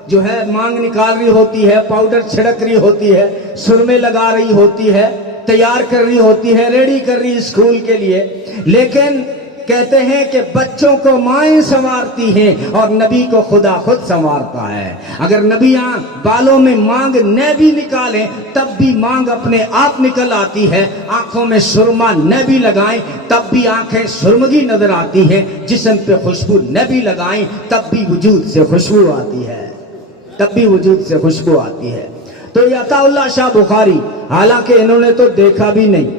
جو ہے مانگ نکال رہی ہوتی ہے، پاؤڈر چھڑک رہی ہوتی ہے، سرمے لگا رہی ہوتی ہے، تیار کر رہی ہوتی ہے، ریڈی کر رہی اسکول کے لیے، لیکن کہتے ہیں کہ بچوں کو مائیں سنوارتی ہیں اور نبی کو خدا خود سنوارتا ہے. اگر نبیاں بالوں میں مانگ نہ بھی نکالیں تب بھی مانگ اپنے آپ نکل آتی ہے. آنکھوں میں سرما نہ بھی لگائیں تب بھی آنکھیں سرمگی نظر آتی ہیں. جسم پہ خوشبو نہ بھی لگائیں تب بھی وجود سے خوشبو آتی ہے، تب بھی وجود سے خوشبو آتی ہے. تو یہ عطا اللہ شاہ بخاری، حالانکہ انہوں نے تو دیکھا بھی نہیں،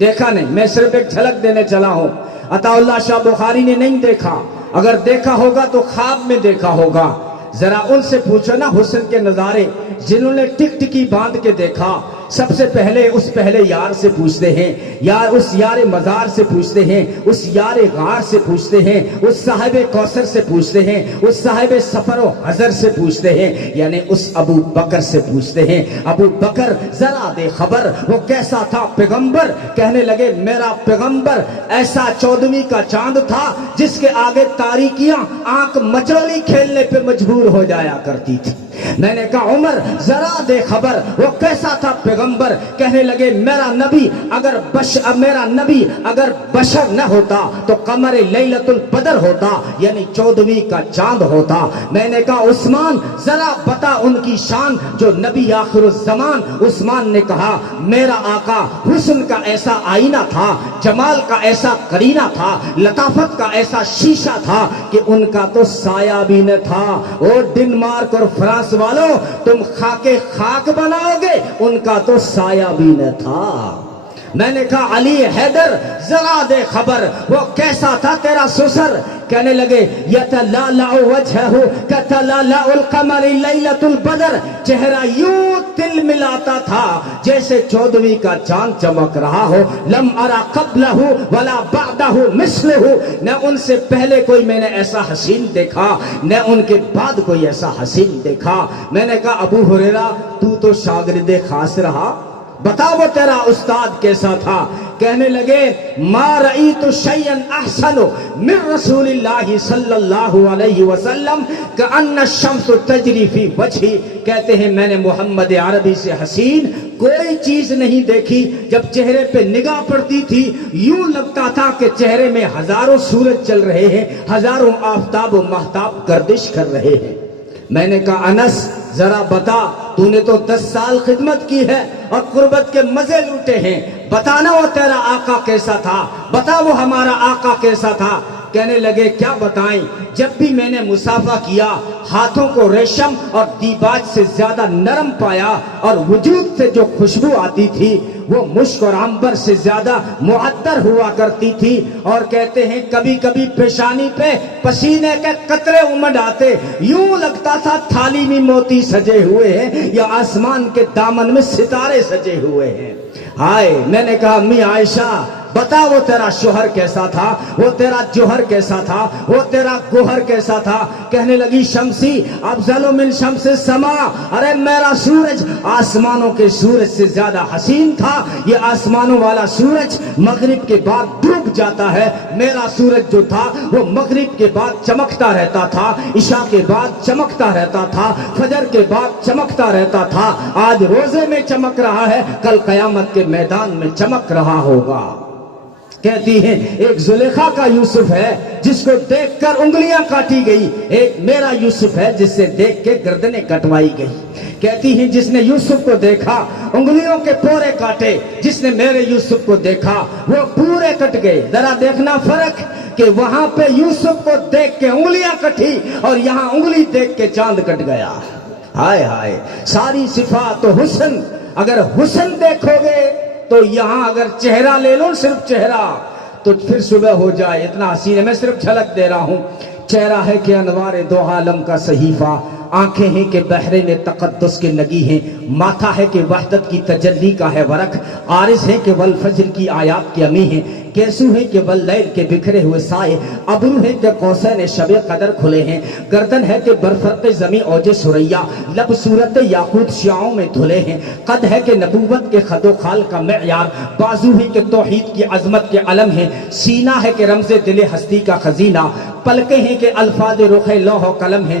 دیکھا نہیں، میں صرف ایک جھلک دینے چلا ہوں. عطا اللہ شاہ بخاری نے نہیں دیکھا، اگر دیکھا ہوگا تو خواب میں دیکھا ہوگا. ذرا ان سے پوچھو نا حسن کے نظارے جنہوں نے ٹک ٹکی باندھ کے دیکھا. سب سے پہلے اس پہلے یار سے پوچھتے ہیں، یار اس یار مزار سے پوچھتے ہیں، اس یار غار سے پوچھتے ہیں، اس صاحب کوثر سے پوچھتے ہیں، اس صاحب سفر و حضر سے پوچھتے ہیں، یعنی اس ابو بکر سے پوچھتے ہیں. ابو بکر ذرا دے خبر وہ کیسا تھا پیغمبر. کہنے لگے میرا پیغمبر ایسا 14ویں کا چاند تھا جس کے آگے تاریکیاں آنکھ مچولی کھیلنے پہ مجبور ہو جایا کرتی تھی. میں نے کہا عمر ذرا دے خبر وہ کیسا تھا پیغمبر. کہنے لگے میرا نبی اگر بشر نہ ہوتا تو قمر لیلۃ البدر ہوتا، یعنی 14ویں کا چاند ہوتا. میں نے کہا عثمان ذرا بتا ان کی شان جو نبی آخر الزمان. عثمان نے کہا میرا آقا حسن کا ایسا آئینہ تھا، جمال کا ایسا قرینہ تھا، لطافت کا ایسا شیشہ تھا کہ ان کا تو سایہ بھی نہ تھا. اور ڈنمارک اور فرانس والوں تم خاک بناؤ گے، ان کا تو سایہ بھی نہ تھا. میں نے کہا علی حیدر ذرا دے خبر وہ کیسا تھا تیرا سسر. کہنے لگے یتلالع وجہہ کتلالع القمر لیلۃ البدر. چہرہ یوں تل ملاتا تھا جیسے 14ویں کا چاند چمک رہا ہو. لم ارا قبلہ ولا بعدہ مثلہ. نہ ان سے پہلے کوئی میں نے ایسا حسین دیکھا نہ ان کے بعد کوئی ایسا حسین دیکھا. میں نے کہا ابو ہریرہ تو شاگرد خاص رہا، بتا وہ تیرا استاد کیسا تھا. کہنے لگے ما رأیت شیئا احسن من رسول اللہ صلی اللہ علیہ وسلم کأن الشمس تجری فی وجہی. کہتے ہیں میں نے محمد عربی سے حسین کوئی چیز نہیں دیکھی. جب چہرے پہ نگاہ پڑتی تھی یوں لگتا تھا کہ چہرے میں ہزاروں سورج چل رہے ہیں، ہزاروں آفتاب و مہتاب گردش کر رہے ہیں. میں نے کہا انس ذرا بتا تو نے تو 10 سال خدمت کی ہے اور قربت کے مزے لوٹے ہیں، بتانا وہ تیرا آقا کیسا تھا، بتا وہ ہمارا آقا کیسا تھا. کہنے لگے کیا بتائیں، جب بھی میں نے مصافحہ کیا ہاتھوں کو ریشم اور دیباج سے زیادہ نرم پایا اور وجود سے جو خوشبو آتی تھی وہ مشک اور عنبر سے زیادہ معطر ہوا کرتی تھی. اور کہتے ہیں کبھی کبھی پیشانی پہ پسینے کے قطرے امڈ آتے، یوں لگتا تھا تھالی میں موتی سجے ہوئے ہیں یا آسمان کے دامن میں ستارے سجے ہوئے ہیں. ہائے میں نے کہا امی عائشہ بتا وہ تیرا شوہر کیسا تھا، وہ تیرا جوہر کیسا تھا، وہ تیرا گوہر کیسا تھا. کہنے لگی شمسی افضل من شمس السما. ارے میرا سورج آسمانوں کے سورج سے زیادہ حسین تھا. یہ آسمانوں والا سورج مغرب کے بعد ڈوب جاتا ہے، میرا سورج جو تھا وہ مغرب کے بعد چمکتا رہتا تھا، عشاء کے بعد چمکتا رہتا تھا، فجر کے بعد چمکتا رہتا تھا. آج روزے میں چمک رہا ہے، کل قیامت کے میدان میں چمک رہا ہوگا. کہتی ہیں ایک زلیخا کا یوسف ہے جس کو دیکھ کر انگلیاں کاٹی گئی، ایک میرا یوسف ہے جس سے دیکھ کے گردنیں کٹوائی گئی. کہتی ہیں جس نے یوسف کو دیکھا انگلیوں کے پورے کاٹے، جس نے میرے یوسف کو دیکھا وہ پورے کٹ گئے. ذرا دیکھنا فرق کہ وہاں پہ یوسف کو دیکھ کے انگلیاں کٹی اور یہاں انگلی دیکھ کے چاند کٹ گیا. ہائے ہائے ساری صفات و حسن. اگر حسن دیکھو گے تو یہاں اگر چہرہ لے لو صرف چہرہ تو پھر صبح ہو جائے، اتنا حسین ہے. میں صرف جھلک دے رہا ہوں. چہرہ ہے کہ انوار دو عالم کا صحیفہ، آنکھیں ہیں کہ بحرے میں تقدس کے لگی ہیں، ماتھا ہے کہ وحدت کی تجلی کا ہے ورق، عارض ہے کہ والفجر کی آیات کی امی ہیں، کیسو ہے کہ واللیل کے بکھرے ہوئے سائے، ابرو ہے کہ قوسین شب قدر کھلے ہیں، گردن ہے کہ برفرق زمین اوج سریا، لب صورت یاقوت شیاؤں میں دھلے ہیں، قد ہے کہ نبوت کے خد و خال کا معیار، بازو ہے کہ توحید کی عظمت کے علم ہیں، سینہ ہے کہ رمز دل ہستی کا خزینہ، پلکیں ہیں کہ الفاظ رخ لوح و قلم ہیں،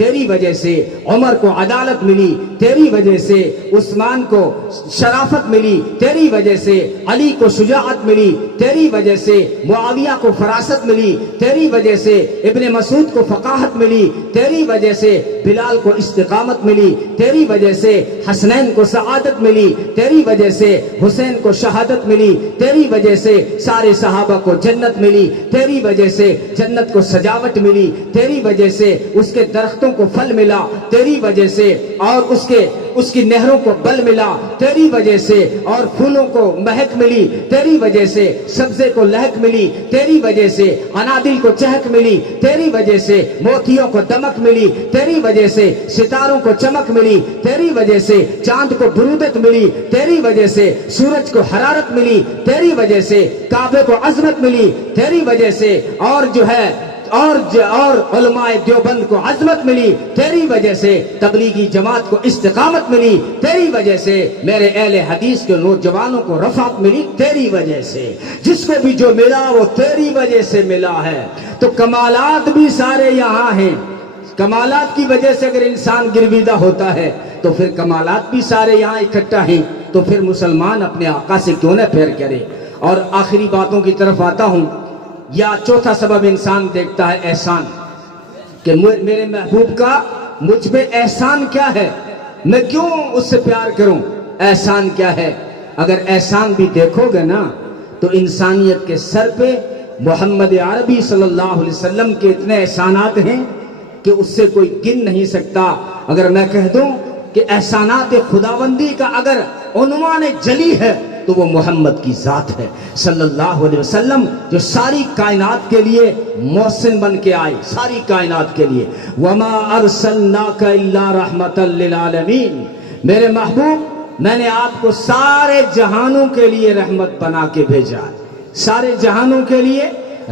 تیری وجہ سے عمر کو عدالت ملی، تیری وجہ سے عثمان کو شرافت ملی، تیری وجہ سے علی کو شجاعت ملی، تیری وجہ سے معاویہ کو فراست ملی، تیری وجہ سے ابن مسعود کو فقاہت ملی، تیری وجہ سے بلال کو استقامت ملی، تیری وجہ سے حسنین کو سعادت ملی، تیری وجہ سے حسین کو شہادت ملی، تیری وجہ سے سارے صحابہ کو جنت ملی، تیری وجہ سے جنت کو سجاوٹ ملی، تیری وجہ سے اس کے درختوں کو پھل ملا، تیری وجہ سے اور اس کی نہروں کو بل ملا، تیری وجہ سے اور پھولوں کو مہک ملی، تیری وجہ سے سبزے کو لہک ملی، تیری وجہ سے انادل کو چہک ملی، تیری وجہ سے موتیوں کو دمک ملی، تیری وجہ سے ستاروں کو چمک ملی، تیری وجہ سے چاند کو برودت ملی، تیری وجہ سے سورج کو حرارت ملی، تیری وجہ سے کعبے کو عظمت ملی، تیری وجہ سے اور علماء دیوبند کو عظمت ملی، تیری وجہ سے تبلیغی جماعت کو استقامت ملی، تیری وجہ سے میرے اہل حدیث کے نوجوانوں کو رفعت ملی، تیری وجہ سے جس کو بھی جو ملا وہ تیری وجہ سے ملا ہے۔ تو کمالات بھی سارے یہاں ہیں، کمالات کی وجہ سے اگر انسان گرویدہ ہوتا ہے تو پھر کمالات بھی سارے یہاں اکٹھا ہیں، تو پھر مسلمان اپنے آقا سے کیوں نہ پھیر کرے۔ اور آخری باتوں کی طرف آتا ہوں، یا چوتھا سبب انسان دیکھتا ہے احسان، کہ میرے محبوب کا مجھ پہ احسان کیا ہے، میں کیوں اس سے پیار کروں، احسان کیا ہے۔ اگر احسان بھی دیکھو گے نا تو انسانیت کے سر پہ محمد عربی صلی اللہ علیہ وسلم کے اتنے احسانات ہیں کہ اس سے کوئی گن نہیں سکتا۔ اگر میں کہہ دوں کہ احسانات خداوندی کا اگر عنوان جلی ہے تو وہ محمد کی ذات ہے صلی اللہ علیہ وسلم، جو ساری کائنات کے لیے محسن بن کے آئے، ساری کائنات کے لیے۔ وَمَا أَرْسَلْنَاكَ إِلَّا رَحْمَةً لِّلْعَالَمِينَ، میرے محبوب میں نے آپ کو سارے جہانوں کے لیے رحمت بنا کے بھیجا، سارے جہانوں کے لیے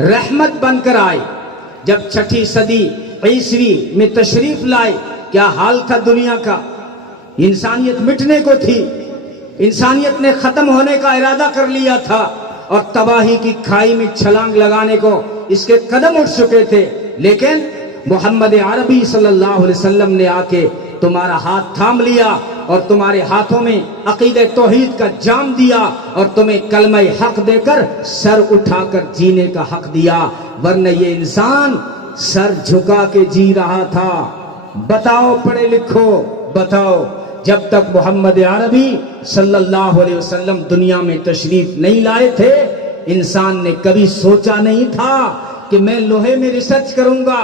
رحمت بن کر آئے۔ جب چھٹی صدی عیسوی میں تشریف لائے، کیا حال تھا دنیا کا؟ انسانیت مٹنے کو تھی، انسانیت نے ختم ہونے کا ارادہ کر لیا تھا، اور تباہی کی کھائی میں چھلانگ لگانے کو اس کے قدم اٹھ چکے تھے، لیکن محمد عربی صلی اللہ علیہ وسلم نے آ کے تمہارا ہاتھ تھام لیا اور تمہارے ہاتھوں میں عقیدہ توحید کا جام دیا اور تمہیں کلمہ حق دے کر سر اٹھا کر جینے کا حق دیا، ورنہ یہ انسان سر جھکا کے جی رہا تھا۔ بتاؤ پڑھے لکھو، بتاؤ جب تک محمد عربی صلی اللہ علیہ وسلم دنیا میں تشریف نہیں لائے تھے، انسان نے کبھی سوچا نہیں تھا کہ میں لوہے میں ریسرچ کروں گا،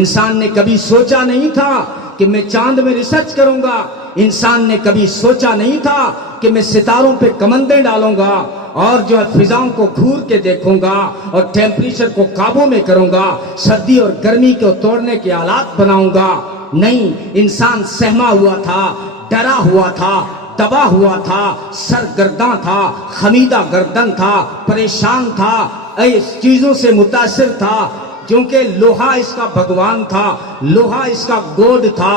انسان نے کبھی سوچا نہیں تھا کہ میں چاند میں ریسرچ کروں گا، انسان نے کبھی سوچا نہیں تھا کہ میں ستاروں پہ کمندیں ڈالوں گا اور جو ہے فضاؤں کو گھور کے دیکھوں گا اور ٹیمپریچر کو قابو میں کروں گا، سردی اور گرمی کو توڑنے کے آلات بناؤں گا۔ نہیں، انسان سہما ہوا تھا، ڈرا ہوا تھا، تباہ ہوا تھا، سرگرداں تھا، خمیدہ گردن تھا، پریشان تھا، اس چیزوں سے متاثر تھا، کیونکہ لوہا اس کا بھگوان تھا، لوہا اس کا گوڈ تھا۔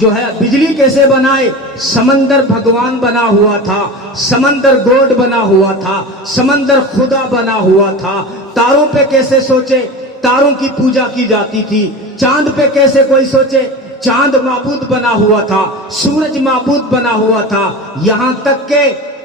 جو ہے بجلی کیسے بنائے؟ سمندر بھگوان بنا ہوا تھا، سمندر گوڈ بنا ہوا تھا، سمندر خدا بنا ہوا تھا۔ تاروں پہ کیسے سوچے؟ تاروں کی پوجا کی جاتی تھی۔ چاند پہ کیسے کوئی سوچے؟ چاند معبود بنا ہوا تھا، سورج معبود بنا ہوا تھا، یہاں تک کہ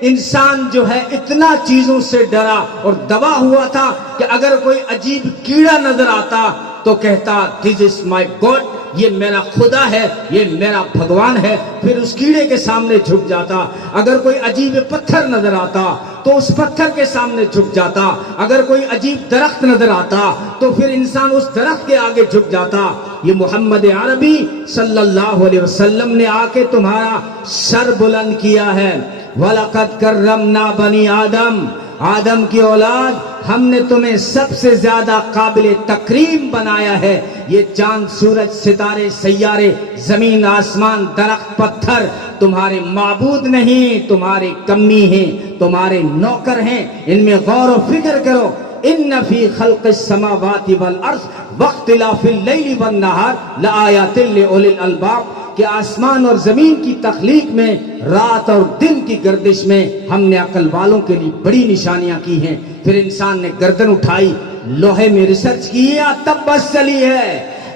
انسان جو ہے اتنا چیزوں سے ڈرا اور دبا ہوا تھا کہ اگر کوئی عجیب کیڑا نظر آتا تو کہتا دس از مائی گاڈ، یہ میرا خدا ہے، یہ میرا بھگوان ہے، پھر اس کیڑے کے سامنے جھک جاتا۔ اگر کوئی عجیب پتھر نظر آتا تو اس پتھر کے سامنے جھک جاتا، اگر کوئی عجیب درخت نظر آتا تو پھر انسان اس درخت کے آگے جھک جاتا۔ یہ محمد عربی صلی اللہ علیہ وسلم نے آ کے تمہارا سر بلند کیا ہے۔ وَلَقَدْ كَرَّمْنَا بَنِي آدم، آدم کی اولاد، ہم نے تمہیں سب سے زیادہ قابل تکریم بنایا ہے۔ یہ چاند، سورج، ستارے، سیارے، زمین، آسمان، درخت، پتھر تمہارے معبود نہیں، تمہارے کمی ہیں، تمہارے نوکر ہیں۔ ان میں غور و فکر کرو۔ ان فی خلق السماوات والارض واختلاف اللیل والنہار لآیات لأولی الالباب، کہ آسمان اور زمین کی تخلیق میں، رات اور دن کی گردش میں ہم نے عقل والوں کے لیے بڑی نشانیاں کی ہیں۔ پھر انسان نے گردن اٹھائی، لوہے میں ریسرچ کیا، تب بس چلی ہے۔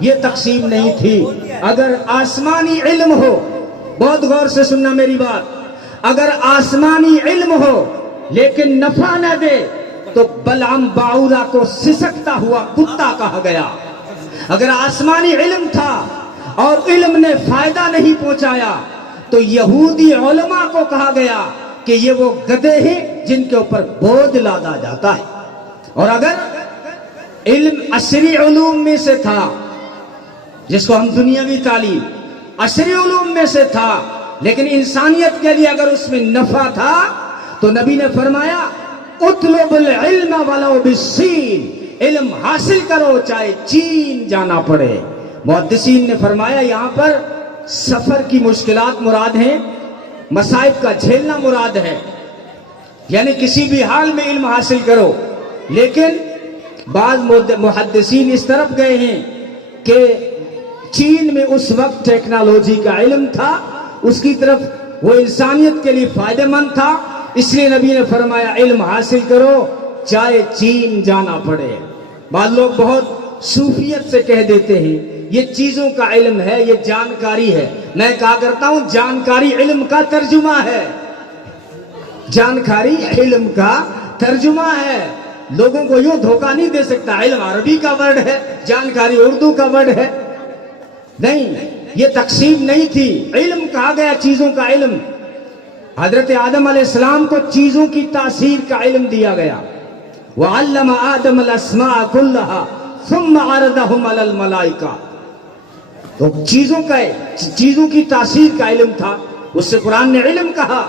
یہ تقسیم نہیں تھی. اگر آسمانی علم ہو، بہت غور سے سننا میری بات، اگر آسمانی علم ہو لیکن نفع نہ دے تو بلعم باعورہ کو سسکتا ہوا کتا کہا گیا. اگر آسمانی علم تھا اور علم نے فائدہ نہیں پہنچایا تو یہودی علماء کو کہا گیا کہ یہ وہ گدھے ہیں جن کے اوپر بوجھ لادا جاتا ہے. اور اگر علم عصری علوم میں سے تھا، جس کو ہم دنیاوی تعلیم عصری علوم میں سے تھا، لیکن انسانیت کے لیے اگر اس میں نفع تھا تو نبی نے فرمایا اطلب العلم ولو بالصین، علم حاصل کرو چاہے چین جانا پڑے. محدثین نے فرمایا یہاں پر سفر کی مشکلات مراد ہیں، مصائب کا جھیلنا مراد ہے، یعنی کسی بھی حال میں علم حاصل کرو. لیکن بعض محدثین اس طرف گئے ہیں کہ چین میں اس وقت ٹیکنالوجی کا علم تھا، اس کی طرف وہ انسانیت کے لیے فائدہ مند تھا، اس لیے نبی نے فرمایا علم حاصل کرو چاہے چین جانا پڑے. بعض لوگ بہت صوفیت سے کہہ دیتے ہیں یہ چیزوں کا علم ہے، یہ جانکاری ہے. میں کہا کرتا ہوں جانکاری علم کا ترجمہ ہے، جانکاری علم کا ترجمہ ہے. لوگوں کو یوں دھوکہ نہیں دے سکتا علم عربی کا ورڈ ہے، جانکاری اردو کا ورڈ ہے. نہیں، یہ تقسیم نہیں تھی. علم کہا گیا چیزوں کا علم. حضرت آدم علیہ السلام کو چیزوں کی تاثیر کا علم دیا گیا. وَعَلَّمَ آدَمَ الْأَسْمَاءَ كُلَّهَا ثُمَّ عَرَضَهُمْ عَلَى الْمَلَائِكَةِ. تو چیزوں کی تاثیر کا علم تھا، اس سے قرآن نے علم کہا.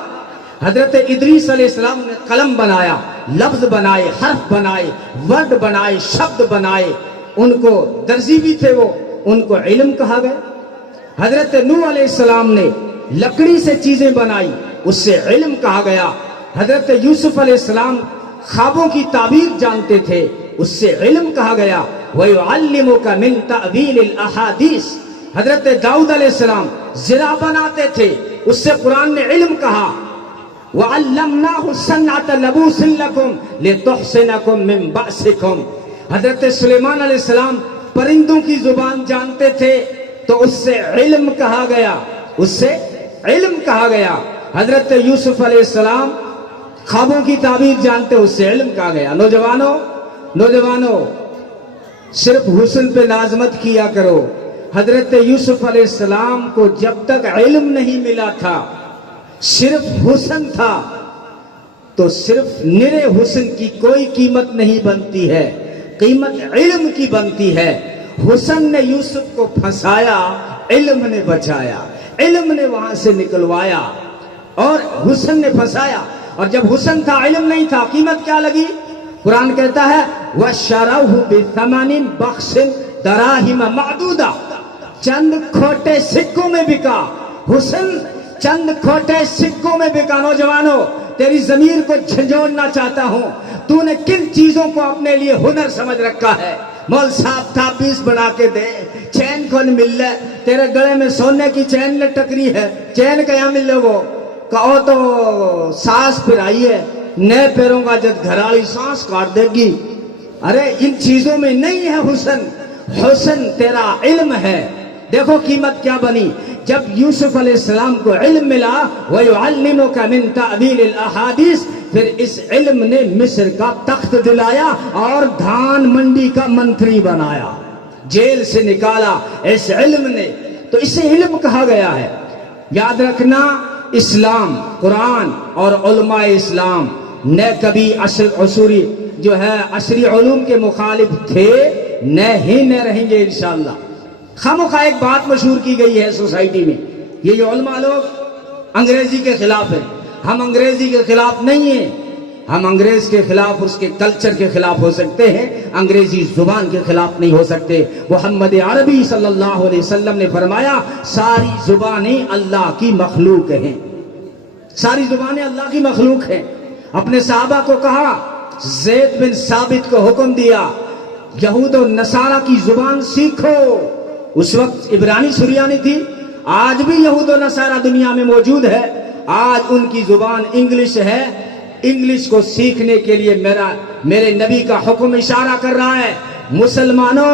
حضرت ادریس علیہ السلام نے قلم بنایا، لفظ بنائے، حرف بنائے، ورڈ بنائے، شبد بنائے. ان کو درزی بھی تھے، وہ ان کو علم کہا گیا. حضرت نوح علیہ السلام نے لکڑی سے چیزیں بنائی، اس سے علم کہا گیا. حضرت یوسف علیہ السلام خوابوں کی تعبیر جانتے تھے، اس سے علم کہا گیا. وَيُعَلِّمُكَ مِن تَأْوِيلِ الْأَحَادِيثِ. حضرت داؤد علیہ السلام زرع بناتے تھے، اس سے قرآن نے علم کہا. وَعَلَّمْنَاهُ صَنْعَةَ لَبُوسٍ لَكُمْ لِتُحْصِنَكُمْ مِن بَأْسِكُمْ. حضرت سلیمان علیہ السلام پرندوں کی زبان جانتے تھے تو اس سے علم کہا گیا، اس سے علم کہا گیا. حضرت یوسف علیہ السلام خوابوں کی تعبیر جانتے، اس سے علم کہا گیا. نوجوانوں صرف حسن پہ ناز مت کیا کرو. حضرت یوسف علیہ السلام کو جب تک علم نہیں ملا تھا، صرف حسن تھا، تو صرف نرے حسن کی کوئی قیمت نہیں بنتی ہے، قیمت علم کی بنتی ہے. حسن نے یوسف کو پھنسایا، علم نے بچایا، علم نے وہاں سے نکلوایا اور حسن نے پھنسایا. اور جب حسن تھا علم نہیں تھا، قیمت کیا لگی؟ قرآن کہتا ہے وَشَرَوْهُ بِثَمَنٍ بَخْسٍ دَرَاهِمَ مَعْدُودَةٍ. چند کھوٹے سکوں میں بکا حسن، چند کھوٹے سکوں میں بکا. نوجوانوں تیری ضمیر کو جھنجھوڑنا چاہتا ہوں، تو نے کن چیزوں کو اپنے لیے ہنر سمجھ رکھا ہے؟ مول صاحب تھا پیس بنا کے دے، چین کون مل لے، تیرے گلے میں سونے کی چین لٹکری ہے، چین کیا مل لے؟ وہ کہو تو سانس پھر آئی ہے، نئے پیروں کا جد گھرالی سانس کاٹ دے گی. ارے ان چیزوں میں نہیں ہے حسن، حسن تیرا علم ہے. دیکھو قیمت کیا بنی جب یوسف علیہ السلام کو علم ملا. وَيُعَلِّمُكَ مِن تَأْوِيلِ الْأَحَادِيثِ. پھر اس علم نے مصر کا تخت دلایا اور دھان منڈی کا منتری بنایا، جیل سے نکالا اس علم نے. تو اسے علم کہا گیا ہے. یاد رکھنا اسلام، قرآن اور علماء اسلام نہ کبھی عصری جو ہے عصری علوم کے مخالف تھے، نہ رہیں گے انشاءاللہ. خامخواہ ایک بات مشہور کی گئی ہے سوسائٹی میں، یہ جو علماء لوگ انگریزی کے خلاف ہیں. ہم انگریزی کے خلاف نہیں ہیں، ہم انگریز کے خلاف اس کے کلچر کے خلاف ہو سکتے ہیں، انگریزی زبان کے خلاف نہیں ہو سکتے. محمد عربی صلی اللہ علیہ وسلم نے فرمایا ساری زبانیں اللہ کی مخلوق ہیں، ساری زبانیں اللہ کی مخلوق ہیں. اپنے صحابہ کو کہا، زید بن ثابت کو حکم دیا یہود و نصارہ کی زبان سیکھو. اس وقت عبرانی سریانی تھی، آج بھی یہود و نصارہ دنیا میں موجود ہے، آج ان کی زبان انگلش ہے. انگلش کو سیکھنے کے لیے میرے نبی کا حکم اشارہ کر رہا ہے. مسلمانوں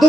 2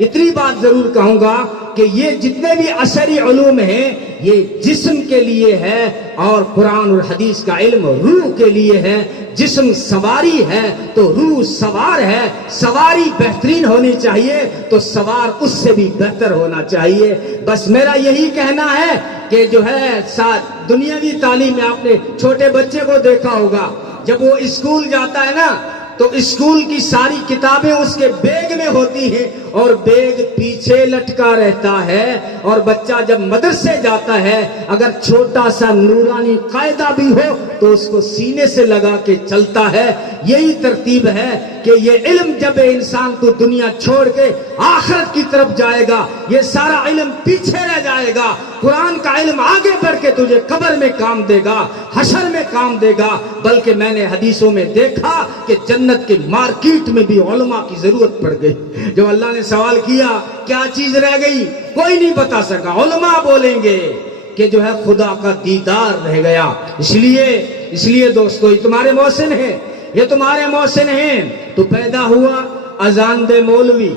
اتنی بات ضرور کہوں گا کہ یہ جتنے بھی عصری علوم ہیں یہ جسم کے لیے ہے اور قرآن اور حدیث کا علم روح کے لیے ہے. جسم سواری ہے تو روح سوار ہے. سواری بہترین ہونی چاہیے تو سوار اس سے بھی بہتر ہونا چاہیے. بس میرا یہی کہنا ہے کہ جو ہے دنیاوی تعلیم میں آپ نے چھوٹے بچے کو دیکھا ہوگا جب وہ اسکول جاتا ہے نا تو اسکول کی ساری کتابیں اس کے بیگ میں ہوتی ہیں اور بیگ پیچھے لٹکا رہتا ہے. اور بچہ جب مدرسے جاتا ہے اگر چھوٹا سا نورانی قاعدہ بھی ہو تو اس کو سینے سے لگا کے چلتا ہے. یہی ترتیب ہے کہ یہ علم جب انسان کو دنیا چھوڑ کے آخرت کی طرف جائے گا یہ سارا علم پیچھے رہ جائے گا. قرآن کا علم آگے بڑھ کے تجھے قبر میں کام دے گا, حشر میں کام دے گا. بلکہ میں نے حدیثوں میں دیکھا کہ جنت کے مارکیٹ میں بھی علماء کی ضرورت پڑ گئی. جب اللہ نے سوال کیا کیا چیز رہ گئی, کوئی نہیں بتا سکا. علماء بولیں گے کہ جو ہے خدا کا دیدار رہ گیا. اس لیے دوستو یہ تمہارے محسن ہیں, یہ تمہارے محسن ہیں. تو پیدا ہوا اذان دے مولوی,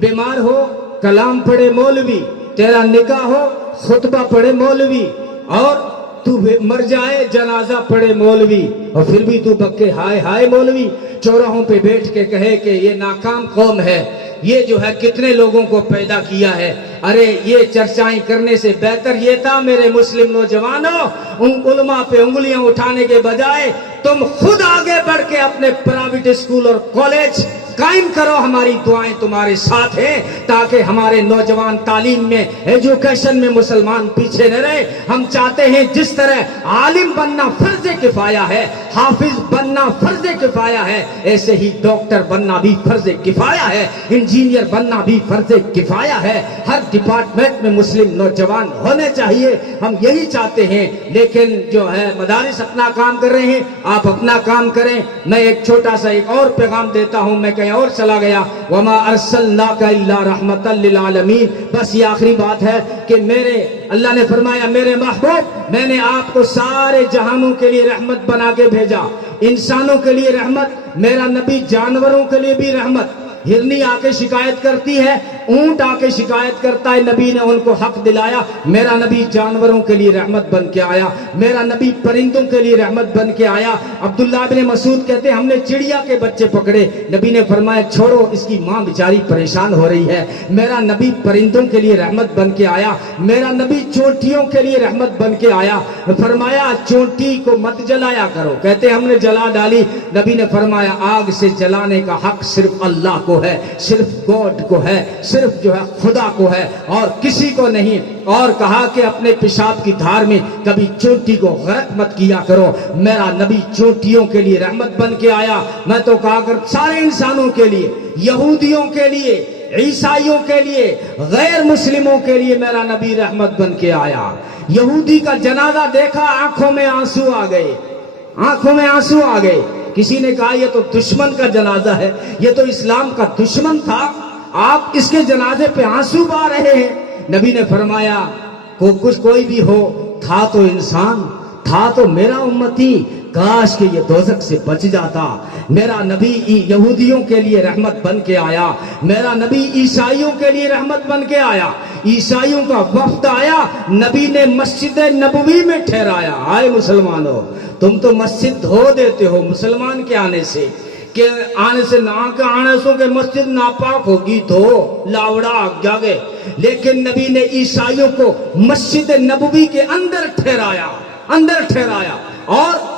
بیمار ہو کلام پڑھے مولوی, تیرا نکاح ہو خطبہ پڑھے مولوی, اور تو مر جائے جنازہ پڑھے مولوی, اور پھر بھی تو بکے ہائے ہائے مولوی. چوراہوں پہ بیٹھ کے کہے کہ یہ ناکام قوم ہے, یہ جو ہے کتنے لوگوں کو پیدا کیا ہے. ارے یہ چرچائیں کرنے سے بہتر یہ تھا میرے مسلم نوجوانوں, ان علماء پہ انگلیاں اٹھانے کے بجائے تم خود آگے بڑھ کے اپنے پرائیویٹ اسکول اور کالج قائم کرو. ہماری دعائیں تمہارے ساتھ ہیں تاکہ ہمارے نوجوان تعلیم میں ایجوکیشن میں مسلمان پیچھے نہ رہے. ہم چاہتے ہیں جس طرح عالم بننا فرض کفایہ ہے, حافظ بننا فرض کفایہ ہے, ایسے ہی ڈاکٹر بننا بھی فرض کفایہ ہے, انجینئر بننا بھی فرض کفایہ ہے. ہر ڈپارٹمنٹ میں مسلم نوجوان ہونے چاہیے, ہم یہی چاہتے ہیں. لیکن جو ہے مدارس اپنا کام کر رہے ہیں, آپ اپنا کام کریں. میں ایک چھوٹا سا ایک اور پیغام دیتا ہوں, میں کہیں اور چلا گیا. وما ارسلناک الا رحمتا للعالمین. بس یہ آخری بات ہے کہ اللہ نے فرمایا میرے محبوب میں نے آپ کو سارے جہانوں کے لیے رحمت بنا کے بھیجا. انسانوں کے لیے رحمت, میرا نبی جانوروں کے لیے بھی رحمت. ہرنی آ کے شکایت کرتی ہے, اونٹ آ کے شکایت کرتا ہے, نبی نے ان کو حق دلایا. میرا نبی جانوروں کے لیے رحمت بن کے آیا, میرا نبی پرندوں کے لیے رحمت بن کے آیا. عبداللہ بن مسعود کہتے ہیں ہم نے چڑیا کے بچے پکڑے, نبی نے فرمایا چھوڑو اس کی ماں بیچاری پریشان ہو رہی ہے. میرا نبی پرندوں کے لیے رحمت بن کے آیا, میرا نبی چونٹیوں کے لیے رحمت بن کے آیا. فرمایا چونٹی کو مت جلایا کرو, کہتے ہم نے جلا ڈالی. نبی نے فرمایا آگ سے جلانے کا حق صرف اللہ کو ہے, صرف گاڈ کو ہے, صرف جو ہے خدا کو ہے اور کسی کو نہیں. اور کہا کہ اپنے پیشاب کی دھار میں کبھی چونٹی کو غرق مت کیا کرو. میرا نبی چونٹیوں کے لیے رحمت بن کے آیا. میں تو کہا کر سارے انسانوں کے لیے, یہودیوں کے لیے, عیسائیوں کے لیے, غیر مسلموں کے لیے میرا نبی رحمت بن کے آیا. یہودی کا جنازہ دیکھا, آنکھوں میں آنسو آ گئے, آنکھوں میں آنسو آ گئے. کسی نے کہا یہ تو دشمن کا جنازہ ہے, یہ تو اسلام کا دشمن تھا, آپ اس کے جنازے پہ آنسو بہا رہے ہیں. نبی نے فرمایا کوئی بھی ہو, تھا تو انسان, تھا تو میرا امتی, کاش کہ یہ دوزخ سے بچ جاتا. میرا نبی یہودیوں کے لیے رحمت بن کے آیا, میرا نبی عیسائیوں کے لیے رحمت بن کے آیا. عیسائیوں کا وفد آیا, نبی نے مسجد نبوی میں ٹھہرایا. آئے مسلمانوں, تم تو مسجد دھو دیتے ہو مسلمان کے آنے سے, کہ آنے سے آنے سو کہ مسجد ناپاک ہوگی, دھو لاوڑا جاگے. لیکن نبی نے عیسائیوں کو مسجد نبوی کے اندر ٹھہرایا, اندر ٹھہرایا. اور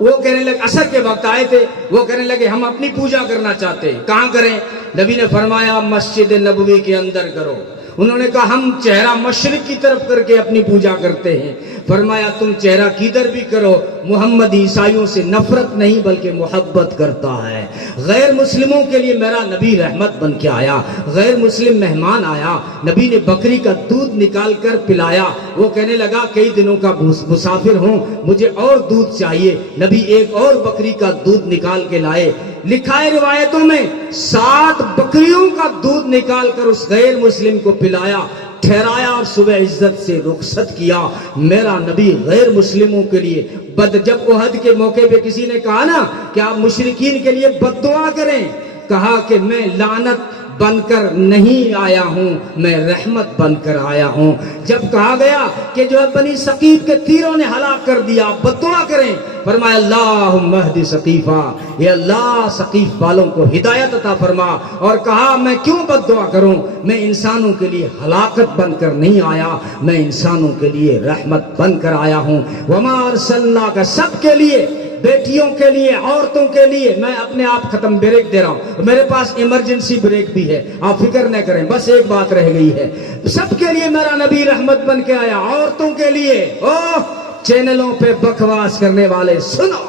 وہ کہنے لگے, عصر کے وقت آئے تھے, وہ کہنے لگے ہم اپنی پوجا کرنا چاہتے ہیں, کہاں کریں؟ نبی نے فرمایا مسجد نبوی کے اندر کرو. انہوں نے کہا ہم چہرہ مشرق کی طرف کر کے اپنی پوجا کرتے ہیں. فرمایا تم چہرہ کدھر بھی کرو, محمد عیسائیوں سے نفرت نہیں بلکہ محبت کرتا ہے. غیر مسلموں کے لیے میرا نبی رحمت بن کے آیا. غیر مسلم مہمان آیا, نبی نے بکری کا دودھ نکال کر پلایا. وہ کہنے لگا کئی دنوں کا مسافر ہوں, مجھے اور دودھ چاہیے. نبی ایک اور بکری کا دودھ نکال کے لائے. لکھا ہے روایتوں میں 7 بکریوں کا دودھ نکال کر اس غیر مسلم کو پلایا, ٹھہرایا اور صبح عزت سے رخصت کیا. میرا نبی غیر مسلموں کے لیے جب احد کے موقع پہ کسی نے کہا نا کہ آپ مشرکین کے لیے بد دعا کریں, کہا کہ میں لعنت بن کر نہیں آیا ہوں، میں رحمت بن کر آیا ہوں۔ جب کہا گیا کہ جو ہے بنی ثقیف کے تیروں نے ہلاک کر دیا، بد دعا کریں، فرمایا اللہم اہد ثقیفہ، اے اللہ ثقیف والوں کو ہدایت عطا فرما۔ اور کہا میں کیوں بد دعا کروں، میں انسانوں کے لیے ہلاکت بن کر نہیں آیا، میں انسانوں کے لیے رحمت بن کر آیا ہوں۔ وما ارسلناک، سب کے لیے، بیٹیوں کے لیے، عورتوں کے لیے، میں اپنے آپ ختم بریک دے رہا ہوں، میرے پاس ایمرجنسی بریک بھی ہے، آپ فکر نہ کریں، بس ایک بات رہ گئی ہے، سب کے لیے میرا نبی رحمت بن کے آیا، عورتوں کے لیے۔ چینلوں پہ بکواس کرنے والے سنو،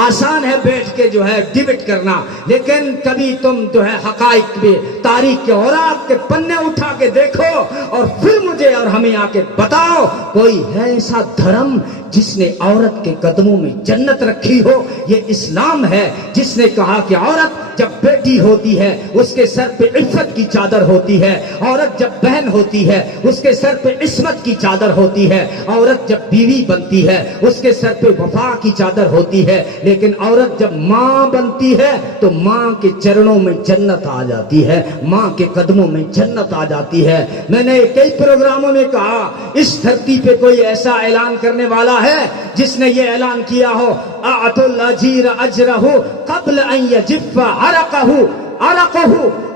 آسان ہے بیٹھ کے جو ہے ڈیبیٹ کرنا، لیکن کبھی تم جو ہے حقائق پہ تاریخ کے اوراق کے پنے اٹھا کے دیکھو اور پھر مجھے اور ہمیں آ کے بتاؤ کوئی ہے ایسا دھرم جس نے عورت کے قدموں میں جنت رکھی ہو؟ یہ اسلام ہے جس نے کہا کہ عورت جب بیٹی ہوتی ہے اس کے سر پہ عفت کی چادر ہوتی ہے، عورت جب بہن ہوتی ہے اس کے سر پہ عصمت کی چادر ہوتی ہے، عورت جب بیوی بنتی ہے اس کے سر پہ وفا کی چادر ہوتی ہے، لیکن عورت جب ماں بنتی ہے تو ماں کے چرنوں میں جنت آ جاتی ہے، ماں کے قدموں میں جنت آ جاتی ہے۔ میں نے کئی پروگراموں میں کہا اس دھرتی پہ کوئی ایسا اعلان کرنے والا ہے جس نے یہ اعلان کیا ہو اعط الاجیر اجرہ قبل ان یجف عرقہ،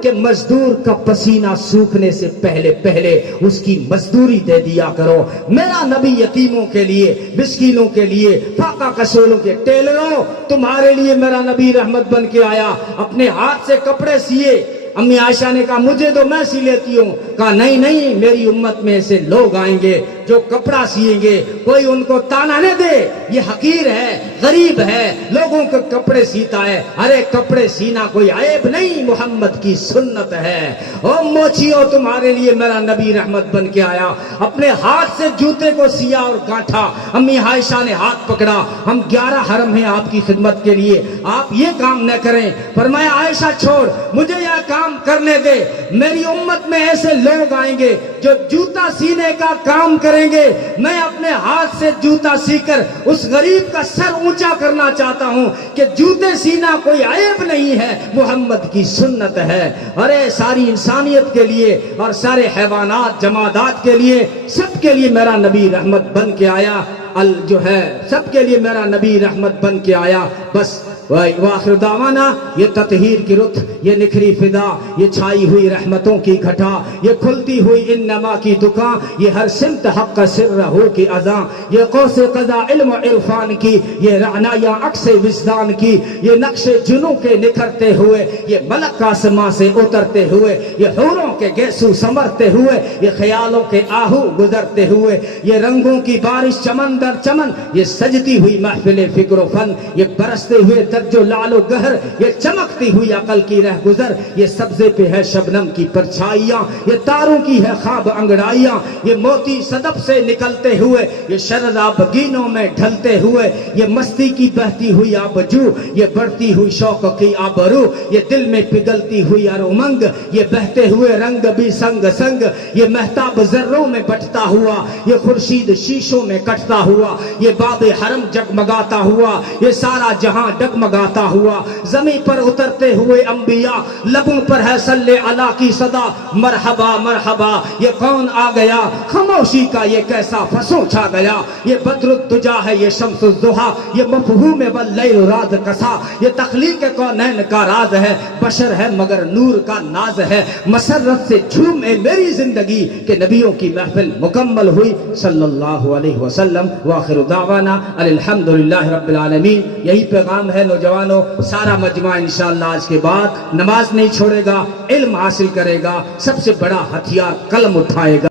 کہ مزدور کا پسینہ سوکھنے سے پہلے پہلے اس کی مزدوری دے دیا کرو۔ میرا نبی یتیموں کے لیے، مسکینوں کے لیے، فاقہ کسولوں کے، ٹیلروں تمہارے لیے میرا نبی رحمت بن کے آیا، اپنے ہاتھ سے کپڑے سیے۔ امی عائشہ نے کہا مجھے تو میں سی لیتی ہوں، کہا نہیں نہیں، میری امت میں ایسے لوگ آئیں گے جو کپڑا سیئیں گے، کوئی ان کو تانا نہ دے یہ حقیر ہے، غریب ہے، لوگوں کے کپڑے سیتا ہے۔ ارے کپڑے سینا کوئی عیب نہیں، محمد کی سنت ہے۔ او موچیو تمہارے لیے میرا نبی رحمت بن کے آیا، اپنے ہاتھ سے جوتے کو سیا اور گانٹھا۔ امی عائشہ نے ہاتھ پکڑا، ہم 11 حرم ہیں آپ کی خدمت کے لیے، آپ یہ کام نہ کریں۔ فرمایا عائشہ چھوڑ، مجھے یہ کام کرنے دے، میری امت میں ایسے لوگ آئیں گے جو جوتا سینے کا کام کریں گے، میں اپنے ہاتھ سے جوتا سی کر اس غریب کا سر اونچا کرنا چاہتا ہوں کہ جوتے سینا کوئی عیب نہیں ہے، محمد کی سنت ہے۔ ارے ساری انسانیت کے لیے اور سارے حیوانات جمادات کے لیے، سب کے لیے میرا نبی رحمت بن کے آیا، جو ہے سب کے لیے میرا نبی رحمت بن کے آیا۔ بس وآخر دعوانا، یہ تطہیر کی رت، یہ نکھری فضا، یہ چھائی ہوئی رحمتوں کی گھٹا، یہ کھلتی ہوئی انما کی دکان، یہ ہر سمت حق سر رہو کی اذاں، یہ قوس قضا علم و عرفان کی، یہ رعنا یا عکس وجدان کی، یہ نقش جنوں کے نکھرتے ہوئے، یہ ملک آسماں سے اترتے ہوئے، یہ حوروں کے گیسو سمرتے ہوئے، یہ خیالوں کے آہو گزرتے ہوئے، یہ رنگوں کی بارش چمن در چمن، یہ سجتی ہوئی محفل فکر و فن، یہ برستے ہوئے درج و لعل و گہر، یہ چمکتی ہوئی عقل کی رہ گزر، یہ سبزے پہ ہے شبنم کی پرچھائیاں، یہ تاروں کی ہے خواب انگڑائیاں، یہ موتی صدف سے نکلتے ہوئے، یہ شراب گینوں میں ڈھلتے ہوئے، یہ مستی کی بہتی ہوئی آبجو، یہ بڑھتی ہوئی شوق کی آبرو، یہ دل میں پگھلتی ہوئی ارمنگ، یہ بہتے ہوئے رنگ بھی سنگ سنگ، یہ مہتاب ذروں میں بٹتا ہوا، یہ خورشید شیشوں میں کٹتا ہوا، یہ باب حرم جگمگاتا ہوا، یہ سارا جہاں ڈگمگاتا ہوا، زمین پر اترتے ہوئے انبیاء، لبوں پر ہے صلی اللہ کی صدا، مرحبا مرحبا، یہ کون آ گیا، خاموشی کا یہ کیسا فسوں چھا گیا، یہ بدر الدجا ہے، یہ شمس الضحیٰ، یہ مفہوم واللیل راز کسا، یہ تخلیق کونین کا راز ہے، بشر ہے مگر نور کا ناز ہے، مسرت سے جھومے میری زندگی کہ نبیوں کی محفل مکمل ہوئی، صلی اللہ علیہ وسلم۔ وآخر دعوانا الحمدللہ رب العالمین۔ یہی پیغام ہے نوجوانوں، سارا مجمع انشاءاللہ آج کے بعد نماز نہیں چھوڑے گا، علم حاصل کرے گا، سب سے بڑا ہتھیار قلم اٹھائے گا۔